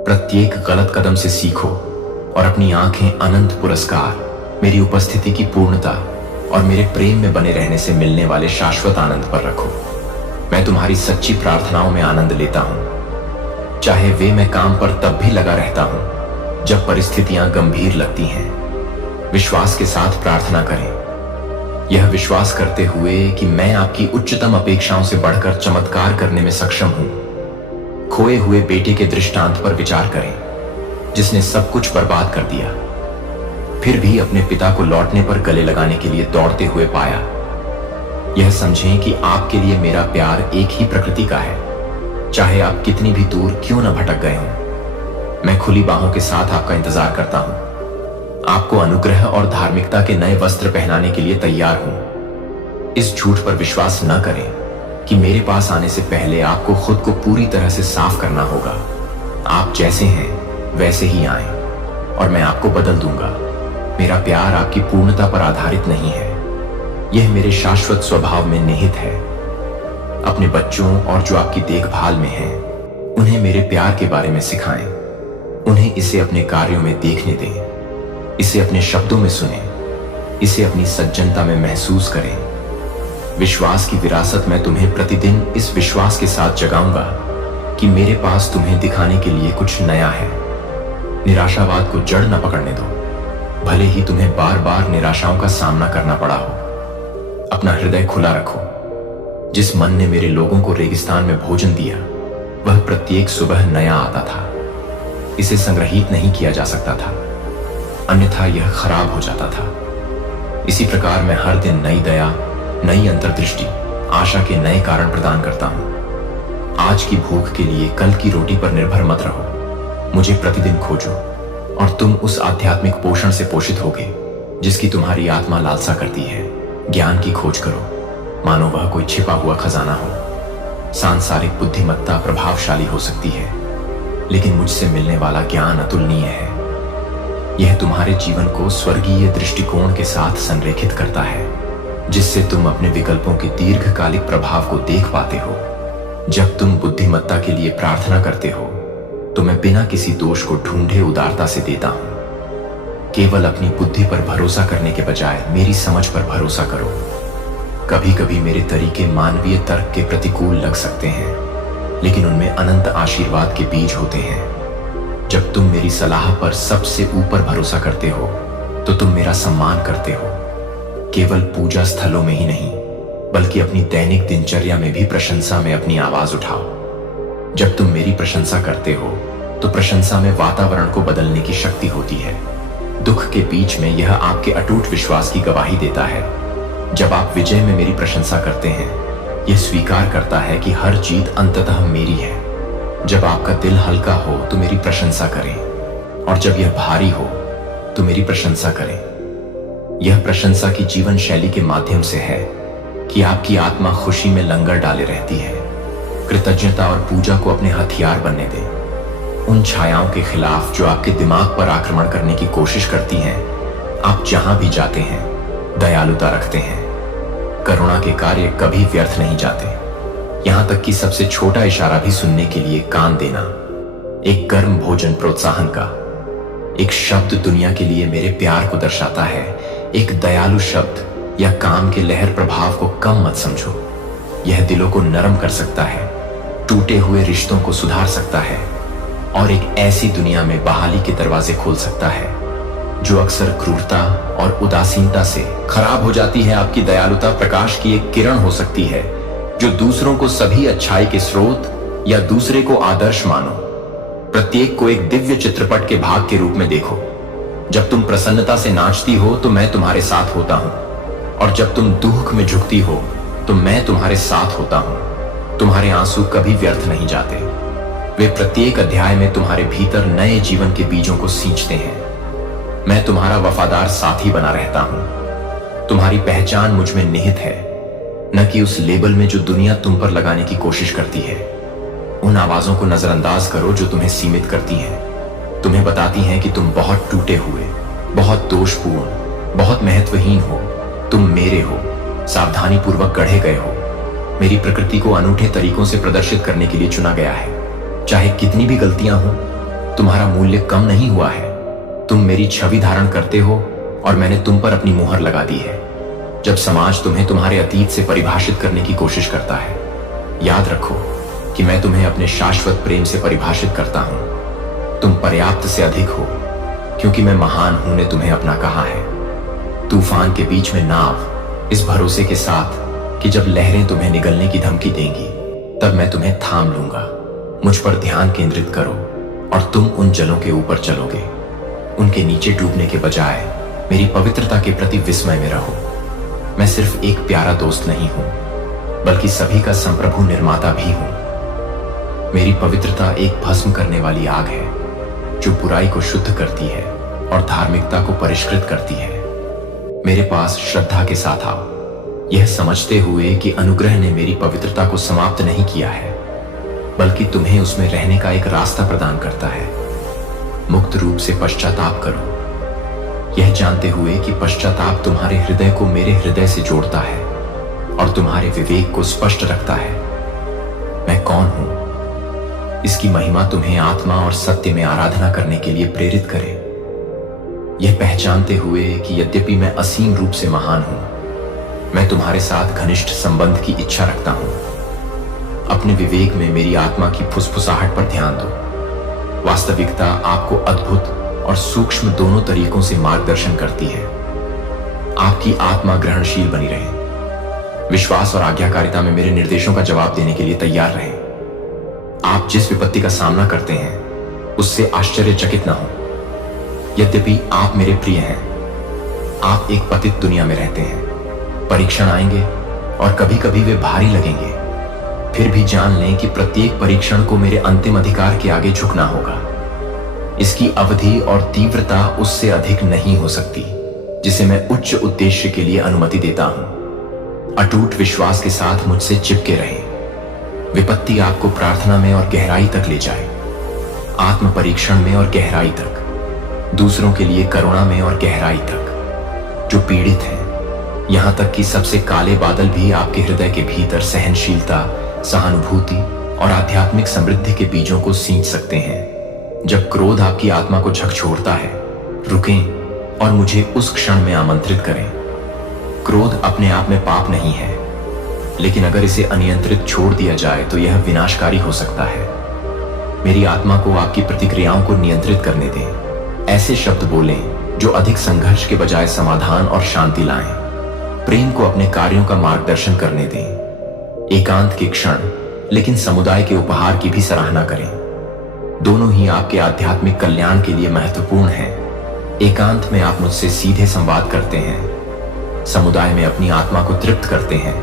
प्रत्येक गलत कदम से सीखो और अपनी आंखें अनंत पुरस्कार, मेरी उपस्थिति की पूर्णता और मेरे प्रेम में बने रहने से मिलने वाले शाश्वत आनंद पर रखो। मैं तुम्हारी सच्ची प्रार्थनाओं में आनंद लेता हूं, चाहे वे मैं काम पर तब भी लगा रहता हूं जब परिस्थितियां गंभीर लगती हैं। विश्वास के साथ प्रार्थना करें, यह विश्वास करते हुए कि मैं आपकी उच्चतम अपेक्षाओं से बढ़कर चमत्कार करने में सक्षम हूं। खोए हुए बेटे के दृष्टांत पर विचार करें, जिसने सब कुछ बर्बाद कर दिया, फिर भी अपने पिता को लौटने पर गले लगाने के लिए दौड़ते हुए पाया। यह समझें कि आपके लिए मेरा प्यार एक ही प्रकृति का है, चाहे आप कितनी भी दूर क्यों न भटक गए हों। मैं खुली बाहों के साथ आपका इंतजार करता हूं। आपको अनुग्रह और धार्मिकता के नए वस्त्र पहनाने के लिए तैयार हूं। इस झूठ पर विश्वास न करें कि मेरे पास आने से पहले आपको खुद को पूरी तरह से साफ करना होगा। आप जैसे हैं वैसे ही आएं और मैं आपको बदल दूंगा। मेरा प्यार आपकी पूर्णता पर आधारित नहीं है, यह मेरे शाश्वत स्वभाव में निहित है। अपने बच्चों और जो आपकी देखभाल में हैं, उन्हें मेरे प्यार के बारे में सिखाएं। उन्हें इसे अपने कार्यों में देखने दें, इसे अपने शब्दों में सुनें, इसे अपनी सज्जनता में महसूस करें। विश्वास की विरासत मैं तुम्हें प्रतिदिन इस विश्वास के साथ जगाऊंगा कि मेरे पास तुम्हें दिखाने के लिए कुछ नया है। निराशावाद को जड़ न पकड़ने दो, भले ही तुम्हें बार बार निराशाओं का सामना करना पड़ा हो। अपना हृदय खुला रखो। जिस मन ने मेरे लोगों को रेगिस्तान में भोजन दिया, वह प्रत्येक सुबह नया आता था। इसे संग्रहित नहीं किया जा सकता था, अन्यथा यह खराब हो जाता था। इसी प्रकार मैं हर दिन नई दया, नई अंतर्दृष्टि, आशा के नए कारण प्रदान करता हूं। आज की भूख के लिए कल की रोटी पर निर्भर मत रहो। मुझे प्रतिदिन खोजो और तुम उस आध्यात्मिक पोषण से पोषित होगे जिसकी तुम्हारी आत्मा लालसा करती है। ज्ञान की खोज करो, मानो वह कोई छिपा हुआ खजाना हो। सांसारिक बुद्धिमत्ता प्रभावशाली हो सकती है, लेकिन मुझसे मिलने वाला ज्ञान अतुलनीय है। यह तुम्हारे जीवन को स्वर्गीय दृष्टिकोण के साथ संरेखित करता है, जिससे तुम अपने विकल्पों के दीर्घकालिक प्रभाव को देख पाते हो। जब तुम बुद्धिमत्ता के लिए प्रार्थना करते हो, तो मैं बिना किसी दोष को ढूंढे उदारता से देता हूं। केवल अपनी बुद्धि पर भरोसा करने के बजाय मेरी समझ पर भरोसा करो। कभी कभी मेरे तरीके मानवीय तर्क के प्रतिकूल लग सकते हैं, लेकिन उनमें अनंत आशीर्वाद के बीज होते हैं। जब तुम मेरी सलाह पर सबसे ऊपर भरोसा करते हो तो तुम मेरा सम्मान करते हो। केवल पूजा स्थलों में ही नहीं, बल्कि अपनी दैनिक दिनचर्या में भी प्रशंसा में अपनी आवाज उठाओ। जब तुम मेरी प्रशंसा करते हो तो प्रशंसा में वातावरण को बदलने की शक्ति होती है। दुख के बीच में यह आपके अटूट विश्वास की गवाही देता है। जब आप विजय में मेरी प्रशंसा करते हैं, यह स्वीकार करता है कि हर जीत अंततः मेरी है। जब आपका दिल हल्का हो तो मेरी प्रशंसा करें, और जब यह भारी हो तो मेरी प्रशंसा करें। यह प्रशंसा की जीवन शैली के माध्यम से है कि आपकी आत्मा खुशी में लंगर डाले रहती है। कृतज्ञता और पूजा को अपने हथियार बनने दें। उन छायाओं के खिलाफ जो आपके दिमाग पर आक्रमण करने की कोशिश करती हैं, आप जहां भी जाते हैं दयालुता रखते हैं। करुणा के कार्य कभी व्यर्थ नहीं जाते, यहां तक कि सबसे छोटा इशारा भी सुनने के लिए कान देना। एक गर्म भोजन प्रोत्साहन का, एक शब्द दुनिया के लिए मेरे प्यार को दर्शाता है। एक दयालु शब्द या काम के लहर प्रभाव को कम मत समझो। यह दिलों को नरम कर सकता है, टूटे हुए रिश्तों को सुधार सकता है, और एक ऐसी दुनिया में बहाली के दरवाजे खोल सकता है जो अक्सर क्रूरता और उदासीनता से खराब हो जाती है। आपकी दयालुता प्रकाश की एक किरण हो सकती है जो दूसरों को सभी अच्छाई के स्रोत या दूसरे को आदर्श मानो। प्रत्येक को एक दिव्य चित्रपट के भाग के रूप में देखो। जब तुम प्रसन्नता से नाचती हो तो मैं तुम्हारे साथ होता हूं, और जब तुम दुख में झुकती हो तो मैं तुम्हारे साथ होता हूं। तुम्हारे आंसू कभी व्यर्थ नहीं जाते, वे प्रत्येक अध्याय में तुम्हारे भीतर नए जीवन के बीजों को सींचते हैं। मैं तुम्हारा वफादार साथी बना रहता हूं। तुम्हारी पहचान मुझ में निहित है, न कि उस लेबल में जो दुनिया तुम पर लगाने की कोशिश करती है। उन आवाजों को नजरअंदाज करो जो तुम्हें सीमित करती हैं, तुम्हें बताती हैं कि तुम बहुत टूटे हुए, बहुत दोषपूर्ण, बहुत महत्वहीन हो। तुम मेरे हो, सावधानी पूर्वक गढ़े गए हो। मेरी प्रकृति को अनूठे तरीकों से प्रदर्शित करने के लिए चुना गया है। चाहे कितनी भी गलतियां हो, तुम्हारा मूल्य कम नहीं हुआ है। तुम मेरी छवि धारण करते हो और मैंने तुम पर अपनी मुहर लगा दी है। जब समाज तुम्हें तुम्हारे अतीत से परिभाषित करने की कोशिश करता है, याद रखो कि मैं तुम्हें अपने शाश्वत प्रेम से परिभाषित करता हूं। तुम पर्याप्त से अधिक हो, क्योंकि मैं महान हूं ने तुम्हें अपना कहा है। तूफान के बीच में नाव, इस भरोसे के साथ कि जब लहरें तुम्हें निगलने की धमकी देंगी, तब मैं तुम्हें थाम लूंगा। मुझ पर ध्यान केंद्रित करो और तुम उन जलों के ऊपर चलोगे। उनके नीचे डूबने के बजाय मेरी पवित्रता के प्रति विस्मय में रहो। मैं सिर्फ एक प्यारा दोस्त नहीं हूं, बल्कि सभी का संप्रभु निर्माता भी हूं। मेरी पवित्रता एक भस्म करने वाली आग है जो बुराई को शुद्ध करती है और धार्मिकता को परिष्कृत करती है। मेरे पास श्रद्धा के साथ आओ, यह समझते हुए कि अनुग्रह ने मेरी पवित्रता को समाप्त नहीं किया है, बल्कि तुम्हें उसमें रहने का एक रास्ता प्रदान करता है। मुक्त रूप से पश्चाताप करो, यह जानते हुए कि पश्चाताप तुम्हारे हृदय को मेरे हृदय से जोड़ता है और तुम्हारे विवेक को स्पष्ट रखता है। मैं कौन हूं, इसकी महिमा तुम्हें आत्मा और सत्य में आराधना करने के लिए प्रेरित करे। यह पहचानते हुए कि यद्यपि मैं असीम रूप से महान हूं, मैं तुम्हारे साथ घनिष्ठ संबंध की इच्छा रखता हूं। अपने विवेक में मेरी आत्मा की फुसफुसाहट पर ध्यान दो। वास्तविकता आपको अद्भुत और सूक्ष्म दोनों तरीकों से मार्गदर्शन करती है। आपकी आत्मा ग्रहणशील बनी रहे। विश्वास और आज्ञाकारिता में मेरे निर्देशों का जवाब देने के लिए तैयार रहें। आप जिस विपत्ति का सामना करते हैं उससे आश्चर्यचकित न हो। यद्यपि आप मेरे प्रिय हैं, आप एक पतित दुनिया में रहते हैं। परीक्षण आएंगे और कभी कभी वे भारी लगेंगे, फिर भी जान लें कि प्रत्येक परीक्षण को मेरे अंतिम अधिकार के आगे झुकना होगा। इसकी अवधि और तीव्रता उससे अधिक नहीं हो सकती जिसे मैं उच्च उद्देश्य के लिए अनुमति देता हूं। अटूट विश्वास के साथ मुझसे चिपके रहें। विपत्ति आपको प्रार्थना में और गहराई तक ले जाए, आत्म परीक्षण में और गहराई तक, दूसरों के लिए करुणा में और गहराई तक। जो पीड़ित हैं, यहां तक कि सबसे काले बादल भी आपके हृदय के भीतर सहनशीलता, सहानुभूति और आध्यात्मिक समृद्धि के बीजों को सींच सकते हैं। जब क्रोध आपकी आत्मा को झकझोरता है, रुकें, और मुझे उस क्षण में आमंत्रित करें। क्रोध अपने आप में पाप नहीं है, लेकिन अगर इसे अनियंत्रित छोड़ दिया जाए तो यह विनाशकारी हो सकता है। मेरी आत्मा को आपकी प्रतिक्रियाओं को नियंत्रित करने दें। ऐसे शब्द बोलें जो अधिक संघर्ष के बजाय समाधान और शांति लाएं। प्रेम को अपने कार्यों का मार्गदर्शन करने दें। एकांत के क्षण लेकिन समुदाय के उपहार की भी सराहना करें। दोनों ही आपके आध्यात्मिक कल्याण के लिए महत्वपूर्ण हैं। एकांत में आप मुझसे सीधे संवाद करते हैं, समुदाय में अपनी आत्मा को तृप्त करते हैं।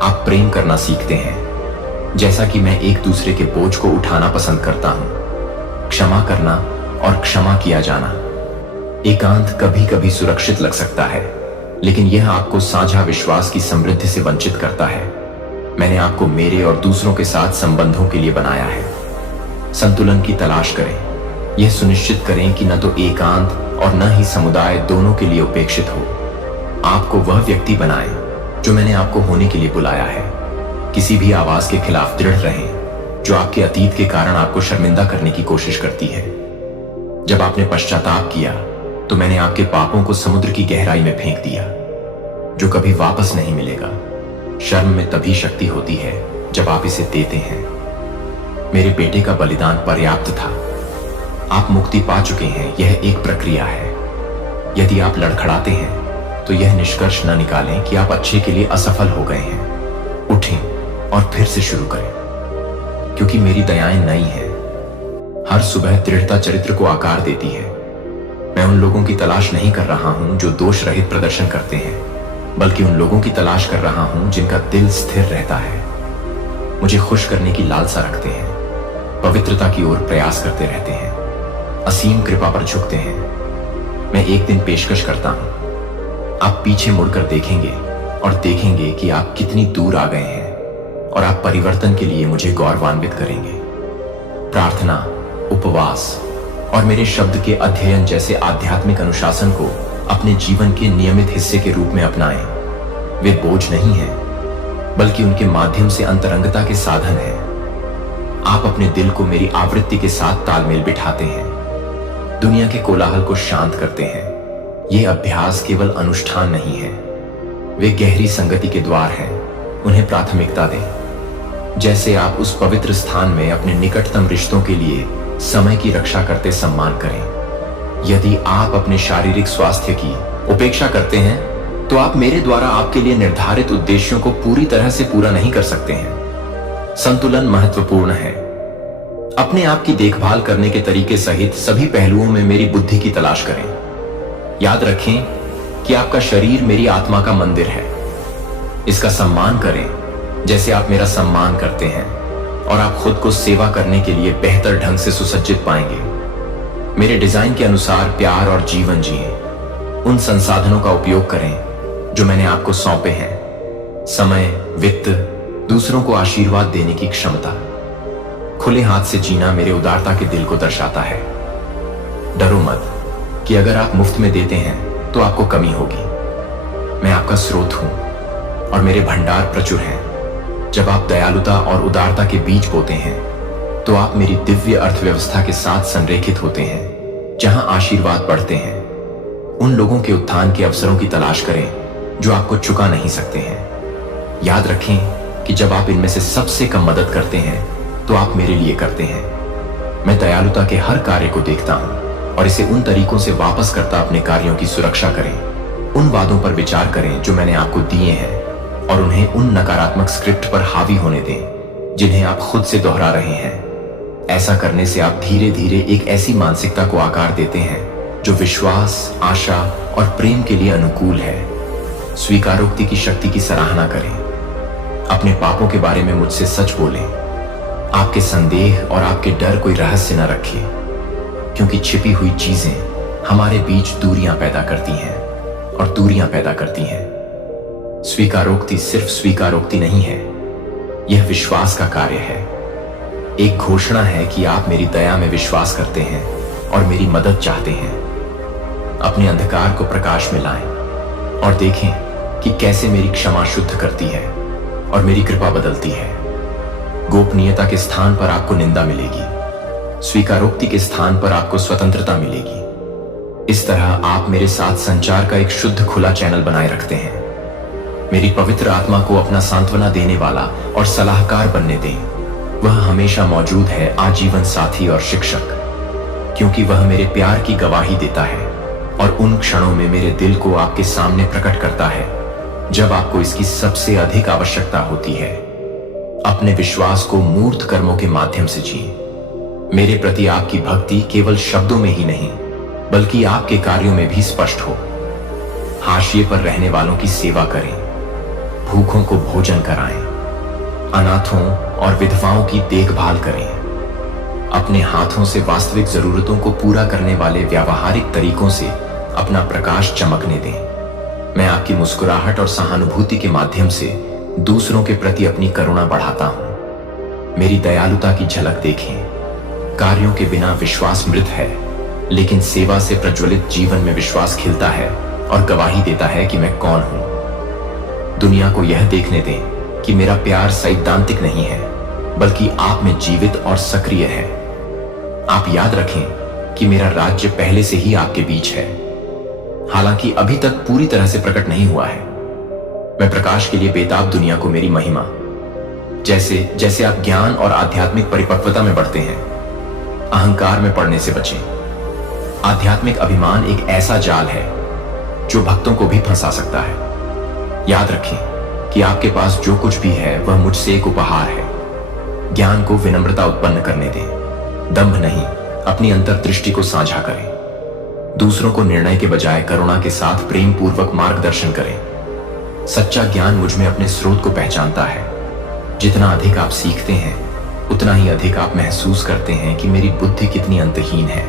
आप प्रेम करना सीखते हैं, जैसा कि मैं एक दूसरे के बोझ को उठाना पसंद करता हूं। क्षमा करना और क्षमा किया जाना। एकांत कभी कभी सुरक्षित लग सकता है, लेकिन यह आपको साझा विश्वास की समृद्धि से वंचित करता है। मैंने आपको मेरे और दूसरों के साथ संबंधों के लिए बनाया है। संतुलन की तलाश करें। यह सुनिश्चित करें कि न तो एकांत और न ही समुदाय दोनों के लिए उपेक्षित हो। आपको वह व्यक्ति बनाएं जो मैंने आपको होने के लिए बुलाया है। किसी भी आवाज के खिलाफ दृढ़ रहें जो आपके अतीत के कारण आपको शर्मिंदा करने की कोशिश करती है। जब आपने पश्चाताप किया तो मैंने आपके पापों को समुद्र की गहराई में फेंक दिया, जो कभी वापस नहीं मिलेगा। शर्म में तभी शक्ति होती है जब आप इसे देते हैं। मेरे बेटे का बलिदान पर्याप्त था। आप मुक्ति पा चुके हैं। यह एक प्रक्रिया है। यदि आप लड़खड़ाते हैं तो यह निष्कर्ष न निकालें कि आप अच्छे के लिए असफल हो गए हैं। उठें और फिर से शुरू करें, क्योंकि मेरी दयाएं नई हैं। हर सुबह दृढ़ता चरित्र को आकार देती है। मैं उन लोगों की तलाश नहीं कर रहा हूं जो दोष रहित प्रदर्शन करते हैं, बल्कि उन लोगों की तलाश कर रहा हूं जिनका दिल स्थिर रहता है, मुझे खुश करने की लालसा रखते हैं, पवित्रता की ओर प्रयास करते रहते हैं, असीम कृपा पर झुकते हैं। मैं एक दिन पेशकश करता हूं। आप पीछे मुड़कर देखेंगे और देखेंगे कि आप कितनी दूर आ गए हैं, और आप परिवर्तन के लिए मुझे गौरवान्वित करेंगे। प्रार्थना, उपवास और मेरे शब्द के अध्ययन जैसे आध्यात्मिक अनुशासन को अपने जीवन के नियमित हिस्से के रूप में अपनाएं। वे बोझ नहीं हैं, बल्कि उनके माध्यम से अंतरंगता के साधन हैं। आप अपने दिल को मेरी आवृत्ति के साथ तालमेल बिठाते हैं, दुनिया के कोलाहल को शांत करते हैं। ये अभ्यास केवल अनुष्ठान नहीं है, वे गहरी संगति के द्वार हैं। उन्हें प्राथमिकता दें। जैसे आप उस पवित्र स्थान में अपने निकटतम रिश्तों के लिए समय की रक्षा करते सम्मान करें। यदि आप अपने शारीरिक स्वास्थ्य की उपेक्षा करते हैं तो आप मेरे द्वारा आपके लिए निर्धारित उद्देश्यों को पूरी तरह से पूरा नहीं कर सकते हैं। संतुलन महत्वपूर्ण है। अपने आप की देखभाल करने के तरीके सहित सभी पहलुओं में मेरी बुद्धि की तलाश करें। याद रखें कि आपका शरीर मेरी आत्मा का मंदिर है। इसका सम्मान करें जैसे आप मेरा सम्मान करते हैं, और आप खुद को सेवा करने के लिए बेहतर ढंग से सुसज्जित पाएंगे। मेरे डिजाइन के अनुसार प्यार और जीवन जिएं। उन संसाधनों का उपयोग करें जो मैंने आपको सौंपे हैं। समय, वित्त, दूसरों को आशीर्वाद देने की क्षमता। खुले हाथ से जीना मेरे उदारता के दिल को दर्शाता है। डरो मत कि अगर आप मुफ्त में देते हैं तो आपको कमी होगी। मैं आपका स्रोत हूं और मेरे भंडार प्रचुर हैं। जब आप दयालुता और उदारता के बीज बोते हैं तो आप मेरी दिव्य अर्थव्यवस्था के साथ संरेखित होते हैं, जहां आशीर्वाद बढ़ते हैं। उन लोगों के उत्थान के अवसरों की तलाश करें जो आपको चुका नहीं सकते हैं। याद रखें कि जब आप इनमें से सबसे कम मदद करते हैं तो आप मेरे लिए करते हैं। मैं दयालुता के हर कार्य को देखता हूं और इसे उन तरीकों से वापस करता अपने कार्यों की सुरक्षा करें। उन वादों पर विचार करें जो मैंने आपको दिए हैं, और उन्हें उन नकारात्मक स्क्रिप्ट पर हावी होने दें जिन्हें आप खुद से दोहरा रहे हैं। ऐसा करने से आप धीरे धीरे एक ऐसी मानसिकता को आकार देते हैं जो विश्वास, आशा और प्रेम के लिए अनुकूल है। स्वीकारोक्ति की शक्ति की सराहना करें। अपने पापों के बारे में मुझसे सच बोलें। आपके संदेह और आपके डर कोई रहस्य न रखें, क्योंकि छिपी हुई चीजें हमारे बीच दूरियां पैदा करती हैं और दूरियां पैदा करती हैं। स्वीकारोक्ति सिर्फ स्वीकारोक्ति नहीं है, यह विश्वास का कार्य है। एक घोषणा है कि आप मेरी दया में विश्वास करते हैं और मेरी मदद चाहते हैं। अपने अंधकार को प्रकाश में लाएं और देखें कि कैसे मेरी क्षमा शुद्ध करती है और मेरी कृपा बदलती है। गोपनीयता के स्थान पर आपको निंदा मिलेगी, स्वीकारोक्ति के स्थान पर आपको स्वतंत्रता मिलेगी। इस तरह आप मेरे साथ संचार का एक शुद्ध खुला चैनल बनाए रखते हैं। मेरी पवित्र आत्मा को अपना सांत्वना देने वाला और सलाहकार बनने दें। वह हमेशा मौजूद है, आजीवन साथी और शिक्षक, क्योंकि वह मेरे प्यार की गवाही देता है और उन क्षणों में मेरे दिल को आपके सामने प्रकट करता है जब आपको इसकी सबसे अधिक आवश्यकता होती है। अपने विश्वास को मूर्त कर्मों के माध्यम से जिए। मेरे प्रति आपकी भक्ति केवल शब्दों में ही नहीं बल्कि आपके कार्यों में भी स्पष्ट हो। हाशिए पर रहने वालों की सेवा करें, भूखों को भोजन कराएं, अनाथों और विधवाओं की देखभाल करें। अपने हाथों से वास्तविक जरूरतों को पूरा करने वाले व्यावहारिक तरीकों से अपना प्रकाश चमकने दें। मैं आपकी मुस्कुराहट और सहानुभूति के माध्यम से दूसरों के प्रति अपनी करुणा बढ़ाता हूं। मेरी दयालुता की झलक देखें। कार्यों के बिना विश्वास मृत है, लेकिन सेवा से प्रज्वलित जीवन में विश्वास खिलता है और गवाही देता है कि मैं कौन हूं। दुनिया को यह देखने दें कि मेरा प्यार सैद्धांतिक नहीं है बल्कि आप में जीवित और सक्रिय है। आप याद रखें कि मेरा राज्य पहले से ही आपके बीच है, हालांकि अभी तक पूरी तरह से प्रकट नहीं हुआ है। मैं प्रकाश के लिए बेताब दुनिया को मेरी महिमा। जैसे जैसे आप ज्ञान और आध्यात्मिक परिपक्वता में बढ़ते हैं, अहंकार में पड़ने से बचें। आध्यात्मिक अभिमान एक ऐसा जाल है जो भक्तों को भी फंसा सकता है। याद रखें कि आपके पास जो कुछ भी है वह मुझसे एक उपहार है। ज्ञान को विनम्रता उत्पन्न करने दें, दंभ नहीं, अपनी अंतर्दृष्टि को साझा करें। दूसरों को निर्णय के बजाय करुणा के साथ प्रेम पूर्वक मार्गदर्शन करें। सच्चा ज्ञान मुझ में अपने स्रोत को पहचानता है। जितना अधिक आप सीखते हैं उतना ही अधिक आप महसूस करते हैं कि मेरी बुद्धि कितनी अंतहीन है,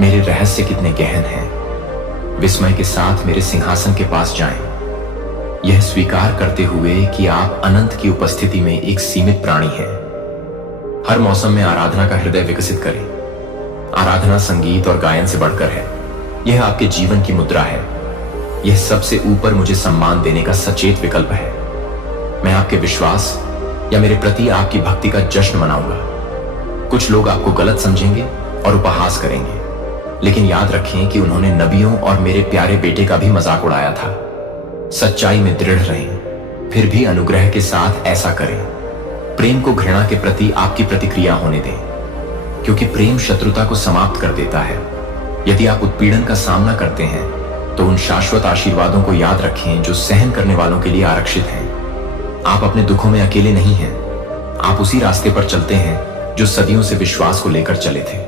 मेरे रहस्य कितने गहन हैं। विस्मय के साथ मेरे सिंहासन के पास जाएं, यह स्वीकार करते हुए कि आप अनंत की उपस्थिति में एक सीमित प्राणी हैं। हर मौसम में आराधना का हृदय विकसित करें। आराधना संगीत और गायन से बढ़कर है। यह आपके जीवन की मुद्रा है। यह सबसे ऊपर मुझे सम्मान देने का सचेत विकल्प है। मैं आपके विश्वास या मेरे प्रति आपकी भक्ति का जश्न मनाऊंगा। कुछ लोग आपको गलत समझेंगे और उपहास करेंगे, लेकिन याद रखें कि उन्होंने नबियों और मेरे प्यारे बेटे का भी मजाक उड़ाया था। सच्चाई में दृढ़ रहें, फिर भी अनुग्रह के साथ ऐसा करें। प्रेम को घृणा के प्रति आपकी प्रतिक्रिया होने दें, क्योंकि प्रेम शत्रुता को समाप्त कर देता है। यदि आप उत्पीड़न का सामना करते हैं तो उन शाश्वत आशीर्वादों को याद रखें जो सहन करने वालों के लिए आरक्षित हैं। आप अपने दुखों में अकेले नहीं हैं। आप उसी रास्ते पर चलते हैं जो सदियों से विश्वास को लेकर चले थे।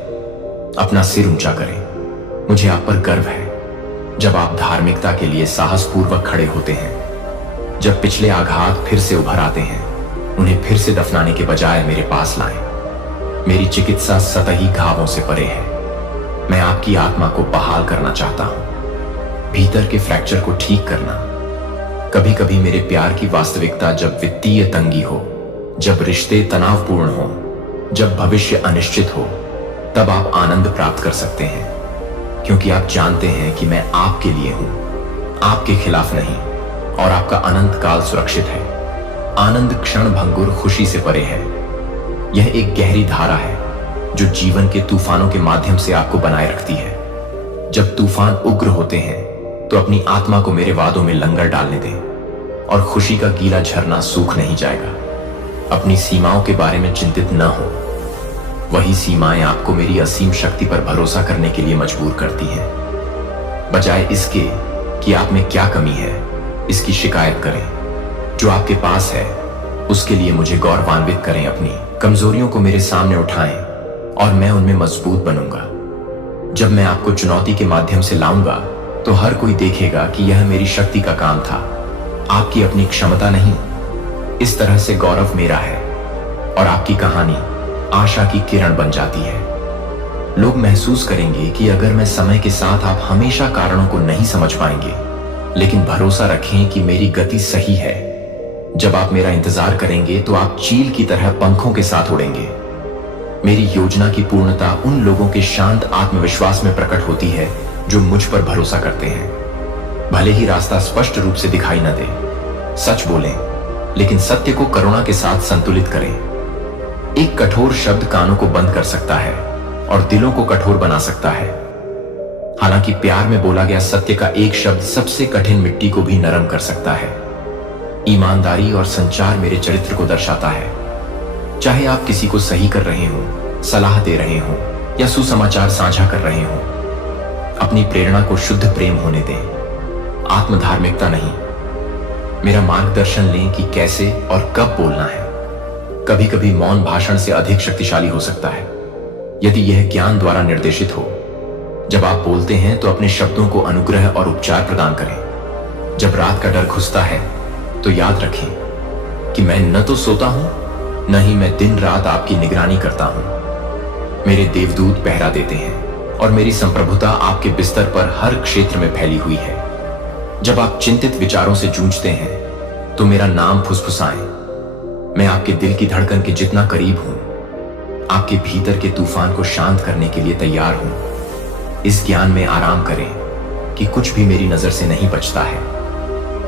अपना सिर ऊंचा करें। मुझे आप पर गर्व है जब आप धार्मिकता के लिए साहसपूर्वक खड़े होते हैं। जब पिछले आघात फिर से उभर आते हैं, उन्हें फिर से दफनाने के बजाय मेरे पास लाएं। मेरी चिकित्सा सतही घावों से परे है। मैं आपकी आत्मा को बहाल करना चाहता हूं, भीतर के फ्रैक्चर को ठीक करना। कभी कभी मेरे प्यार की वास्तविकता जब वित्तीय तंगी हो, जब रिश्ते तनावपूर्ण हो, जब भविष्य अनिश्चित हो, तब आप आनंद प्राप्त कर सकते हैं, क्योंकि आप जानते हैं कि मैं आपके लिए हूं, आपके खिलाफ नहीं, और आपका अनंत काल सुरक्षित है। आनंद क्षण भंगुर खुशी से परे है। यह एक गहरी धारा है जो जीवन के तूफानों के माध्यम से आपको बनाए रखती है। जब तूफान उग्र होते हैं तो अपनी आत्मा को मेरे वादों में लंगर डालने दें, और खुशी का गीला झरना सूख नहीं जाएगा। अपनी सीमाओं के बारे में चिंतित न हो। वही सीमाएं आपको मेरी असीम शक्ति पर भरोसा करने के लिए मजबूर करती हैं। बजाय इसके कि आप में क्या कमी है, इसकी शिकायत करें। जो आपके पास है उसके लिए मुझे गौरवान्वित करें। अपनी कमजोरियों को मेरे सामने उठाएं और मैं उनमें मजबूत बनूंगा। जब मैं आपको चुनौती के माध्यम से लाऊंगा तो हर कोई देखेगा कि यह मेरी शक्ति का काम था, आपकी अपनी क्षमता नहीं। इस तरह से गौरव मेरा है और आपकी कहानी आशा की किरण बन जाती है। लोग महसूस करेंगे कि अगर मैं समय के साथ आप हमेशा कारणों को नहीं समझ पाएंगे, लेकिन भरोसा रखें कि मेरी गति सही है। जब आप मेरा इंतजार करेंगे तो आप चील की तरह पंखों के साथ उड़ेंगे। मेरी योजना की पूर्णता उन लोगों के शांत आत्मविश्वास में प्रकट होती है जो मुझ पर भरोसा करते हैं। भले ही रास्ता स्पष्ट रूप से दिखाई न दे, सच बोलें, लेकिन सत्य को करुणा के साथ संतुलित करें। एक कठोर शब्द कानों को बंद कर सकता है और दिलों को कठोर बना सकता है। हालांकि प्यार में बोला गया सत्य का एक शब्द सबसे कठिन मिट्टी को भी नरम कर सकता है। ईमानदारी और संचार मेरे चरित्र को दर्शाता है। चाहे आप किसी को सही कर रहे हो, सलाह दे रहे हो या सुसमाचार साझा कर रहे हो, अपनी प्रेरणा को शुद्ध प्रेम होने दें, आत्मधार्मिकता नहीं। मेरा मार्गदर्शन लें कि कैसे और कब बोलना है। कभी कभी मौन भाषण से अधिक शक्तिशाली हो सकता है, यदि यह ज्ञान द्वारा निर्देशित हो। जब आप बोलते हैं तो अपने शब्दों को अनुग्रह और उपचार प्रदान करें। जब रात का डर घुसता है तो याद रखें कि मैं न तो सोता हूं, न ही मैं दिन रात आपकी निगरानी करता हूं। मेरे देवदूत पहरा देते हैं और मेरी संप्रभुता आपके बिस्तर पर हर क्षेत्र में फैली हुई है। जब आप चिंतित विचारों से जूझते हैं तो मेरा नाम फुसफुसाएं। मैं आपके दिल की धड़कन के जितना करीब हूं, आपके भीतर के तूफान को शांत करने के लिए तैयार हूं। इस ज्ञान में आराम करें कि कुछ भी मेरी नजर से नहीं बचता है।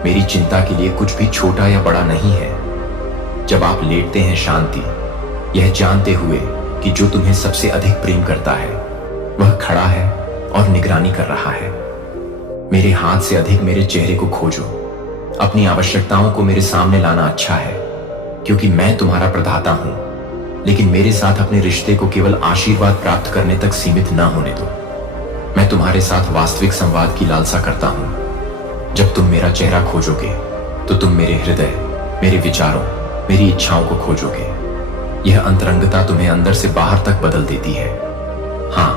मेरी चिंता के लिए कुछ भी छोटा या बड़ा नहीं है। जब आप लेटते हैं शांति, यह जानते हुए कि जो तुम्हें सबसे अधिक प्रेम करता है वह खड़ा है और निगरानी कर रहा है। मेरे हाथ से अधिक मेरे चेहरे को खोजो। अपनी आवश्यकताओं को मेरे सामने लाना अच्छा है, क्योंकि मैं तुम्हारा प्रदाता हूं। लेकिन मेरे साथ अपने रिश्ते को केवल आशीर्वाद प्राप्त करने तक सीमित न होने दो। मैं तुम्हारे साथ वास्तविक संवाद की लालसा करता हूं। जब तुम मेरा चेहरा खोजोगे तो तुम मेरे हृदय, मेरे विचारों, मेरी इच्छाओं को खोजोगे। यह अंतरंगता तुम्हें अंदर से बाहर तक बदल देती है। हाँ,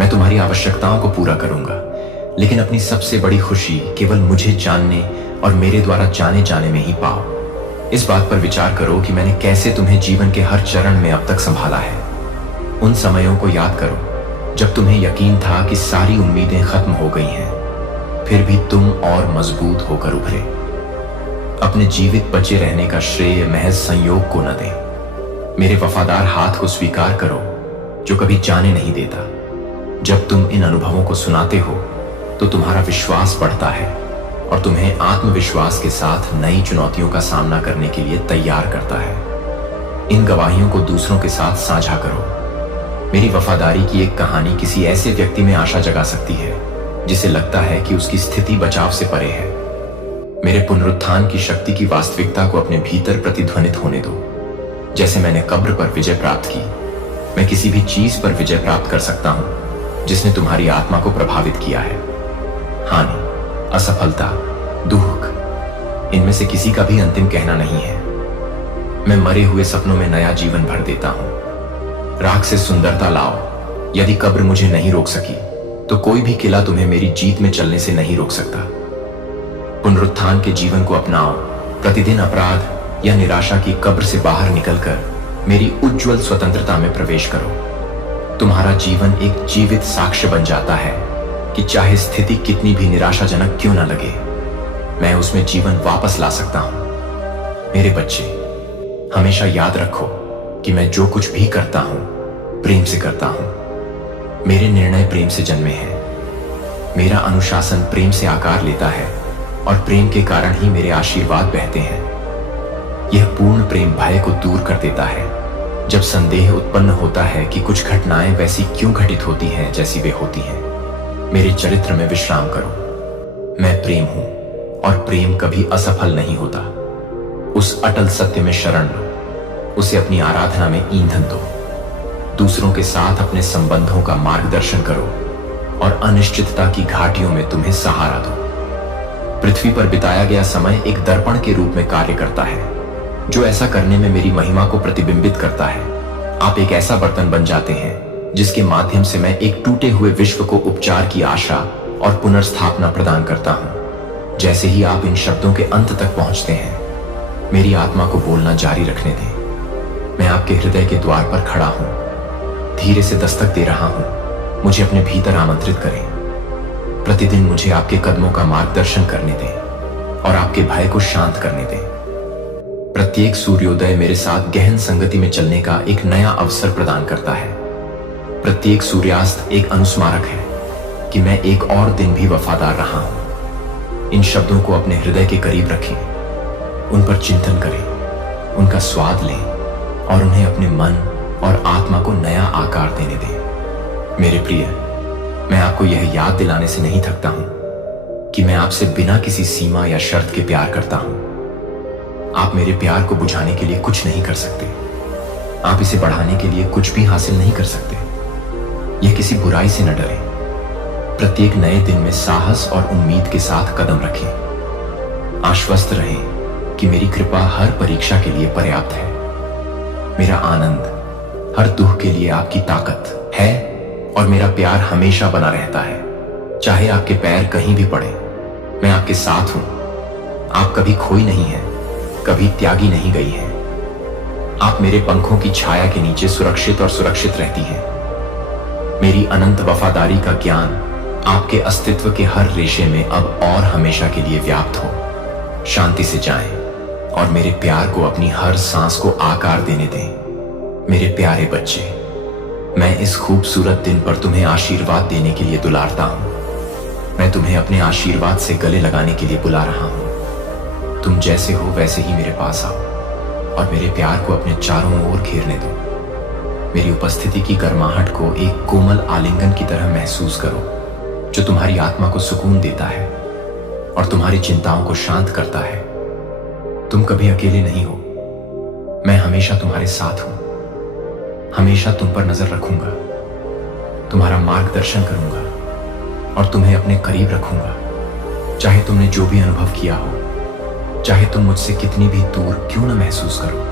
मैं तुम्हारी आवश्यकताओं को पूरा करूंगा, लेकिन अपनी सबसे बड़ी खुशी केवल मुझे जानने और मेरे द्वारा जाने जाने में ही पाओ। इस बात पर विचार करो कि मैंने कैसे तुम्हें जीवन के हर चरण में अब तक संभाला है। उन समयों को याद करो जब तुम्हें यकीन था कि सारी उम्मीदें खत्म हो गई हैं, फिर भी तुम और मजबूत होकर उभरे। अपने जीवित बचे रहने का श्रेय महज संयोग को न दें। मेरे वफादार हाथ को स्वीकार करो जो कभी जाने नहीं देता। जब तुम इन अनुभवों को सुनाते हो तो तुम्हारा विश्वास बढ़ता है और तुम्हें आत्मविश्वास के साथ नई चुनौतियों का सामना करने के लिए तैयार करता है। इन गवाहियों को दूसरों के साथ साझा करो। मेरी वफादारी की एक कहानी किसी ऐसे व्यक्ति में आशा जगा सकती है जिसे लगता है कि उसकी स्थिति बचाव से परे है। मेरे पुनरुत्थान की शक्ति की वास्तविकता को अपने भीतर प्रतिध्वनित होने दो। जैसे मैंने कब्र पर विजय प्राप्त की, मैं किसी भी चीज पर विजय प्राप्त कर सकता हूं जिसने तुम्हारी आत्मा को प्रभावित किया है। हानि, असफलता, दुख, इनमें से किसी का भी अंतिम कहना नहीं है। मैं मरे हुए सपनों में नया जीवन भर देता हूं। राख से सुंदरता लाओ। यदि कब्र मुझे नहीं रोक सकी तो कोई भी किला तुम्हें मेरी जीत में चलने से नहीं रोक सकता। पुनरुत्थान के जीवन को अपनाओ। प्रतिदिन अपराध या निराशा की कब्र से बाहर निकलकर मेरी उज्जवल स्वतंत्रता में प्रवेश करो। तुम्हारा जीवन एक जीवित साक्ष्य बन जाता है कि चाहे स्थिति कितनी भी निराशाजनक क्यों न लगे, मैं उसमें जीवन वापस ला सकता हूं। मेरे बच्चे, हमेशा याद रखो कि मैं जो कुछ भी करता हूं प्रेम से करता हूं। मेरे निर्णय प्रेम से जन्मे हैं। मेरा अनुशासन प्रेम से आकार लेता है और प्रेम के कारण ही मेरे आशीर्वाद बहते हैं। यह पूर्ण प्रेम भय को दूर कर देता है। जब संदेह उत्पन्न होता है कि कुछ घटनाएं वैसी क्यों घटित होती हैं जैसी वे होती हैं, मेरे चरित्र में विश्राम करो। मैं प्रेम हूं और प्रेम कभी असफल नहीं होता। उस अटल सत्य में शरण लो। उसे अपनी आराधना में ईंधन दो। दूसरों के साथ अपने संबंधों का मार्गदर्शन करो और अनिश्चितता की घाटियों में तुम्हें सहारा दो। पृथ्वी पर बिताया गया समय एक दर्पण के रूप में कार्य करता है जो ऐसा करने में मेरी महिमा को प्रतिबिंबित करता है। आप एक ऐसा बर्तन बन जाते हैं जिसके माध्यम से मैं एक टूटे हुए विश्व को उपचार की आशा और पुनर्स्थापना प्रदान करता हूं। जैसे ही आप इन शब्दों के अंत तक पहुंचते हैं, मेरी आत्मा को बोलना जारी रखने दें। मैं आपके हृदय के द्वार पर खड़ा हूं, धीरे से दस्तक दे रहा हूं। मुझे अपने भीतर आमंत्रित करें। प्रतिदिन मुझे आपके कदमों का मार्गदर्शन करने दें और आपके भय को शांत करने दें। प्रत्येक सूर्योदय मेरे साथ गहन संगति में चलने का एक नया अवसर प्रदान करता है। प्रत्येक सूर्यास्त एक अनुस्मारक है कि मैं एक और दिन भी वफादार रहा हूं। इन शब्दों को अपने हृदय के करीब रखें, उन पर चिंतन करें, उनका स्वाद लें और उन्हें अपने मन और आत्मा को नया आकार देने दें। मेरे प्रिय, मैं आपको यह याद दिलाने से नहीं थकता हूं कि मैं आपसे बिना किसी सीमा या शर्त के प्यार करता हूं। आप मेरे प्यार को बुझाने के लिए कुछ नहीं कर सकते। आप इसे बढ़ाने के लिए कुछ भी हासिल नहीं कर सकते। यह किसी बुराई से न डरें। प्रत्येक नए दिन में साहस और उम्मीद के साथ कदम रखें। आश्वस्त रहें कि मेरी कृपा हर परीक्षा के लिए पर्याप्त है। मेरा आनंद हर दुख के लिए आपकी ताकत है और मेरा प्यार हमेशा बना रहता है। चाहे आपके पैर कहीं भी पड़े, मैं आपके साथ हूं। आप कभी खोई नहीं हैं, कभी त्यागी नहीं गई हैं। आप मेरे पंखों की छाया के नीचे सुरक्षित और सुरक्षित रहती हैं। मेरी अनंत वफादारी का ज्ञान आपके अस्तित्व के हर रेशे में अब और हमेशा के लिए व्याप्त हो। शांति से जाएं और मेरे प्यार को अपनी हर सांस को आकार देने दें। मेरे प्यारे बच्चे, मैं इस खूबसूरत दिन पर तुम्हें आशीर्वाद देने के लिए दुलारता हूं। मैं तुम्हें अपने आशीर्वाद से गले लगाने के लिए बुला रहा हूं। तुम जैसे हो वैसे ही मेरे पास आओ और मेरे प्यार को अपने चारों ओर घेरने दो। मेरी उपस्थिति की गर्माहट को एक कोमल आलिंगन की तरह महसूस करो, जो तुम्हारी आत्मा को सुकून देता है और तुम्हारी चिंताओं को शांत करता है। तुम कभी अकेले नहीं हो। मैं हमेशा तुम्हारे साथ हूं। हमेशा तुम पर नजर रखूंगा, तुम्हारा मार्गदर्शन करूंगा और तुम्हें अपने करीब रखूंगा। चाहे तुमने जो भी अनुभव किया हो, चाहे तुम मुझसे कितनी भी दूर क्यों न महसूस करो,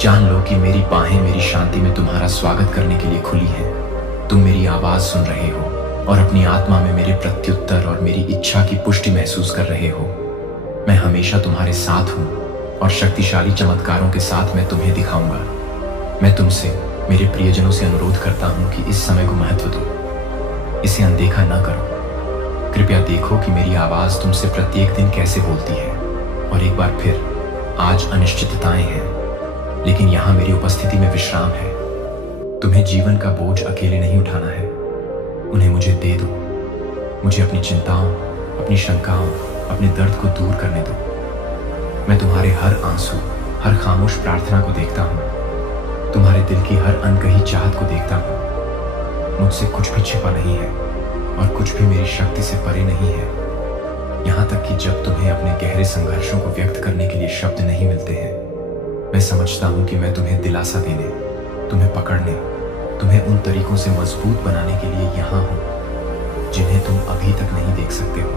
जान लो कि मेरी बाहें मेरी शांति में तुम्हारा स्वागत करने के लिए खुली हैं। तुम मेरी आवाज सुन रहे हो और अपनी आत्मा में मेरे प्रत्युत्तर और मेरी इच्छा की पुष्टि महसूस कर रहे हो। मैं हमेशा तुम्हारे साथ हूं और शक्तिशाली चमत्कारों के साथ मैं तुम्हें दिखाऊंगा। मैं तुमसे, मेरे प्रियजनों से अनुरोध करता हूं कि इस समय को महत्व दो। इसे अनदेखा न करो। कृपया देखो कि मेरी आवाज तुमसे प्रत्येक दिन कैसे बोलती है। और एक बार फिर, आज अनिश्चितताएं हैं, लेकिन यहां मेरी उपस्थिति में विश्राम है। तुम्हें जीवन का बोझ अकेले नहीं उठाना है। उन्हें मुझे दे दो। मुझे अपनी चिंताओं, अपनी शंकाओं, अपने दर्द को दूर करने दो। मैं तुम्हारे हर आंसू, हर खामोश प्रार्थना को देखता हूं। तुम्हारे दिल की हर अनकही चाहत को देखता हूं। मुझसे कुछ भी छिपा नहीं है और कुछ भी मेरी शक्ति से परे नहीं है। यहां तक कि जब तुम्हें अपने गहरे संघर्षों को व्यक्त करने के लिए शब्द नहीं मिलते हैं, मैं समझता हूं कि मैं तुम्हें दिलासा देने, तुम्हें पकड़ने, तुम्हें उन तरीकों से मजबूत बनाने के लिए यहां हूं जिन्हें तुम अभी तक नहीं देख सकते हो।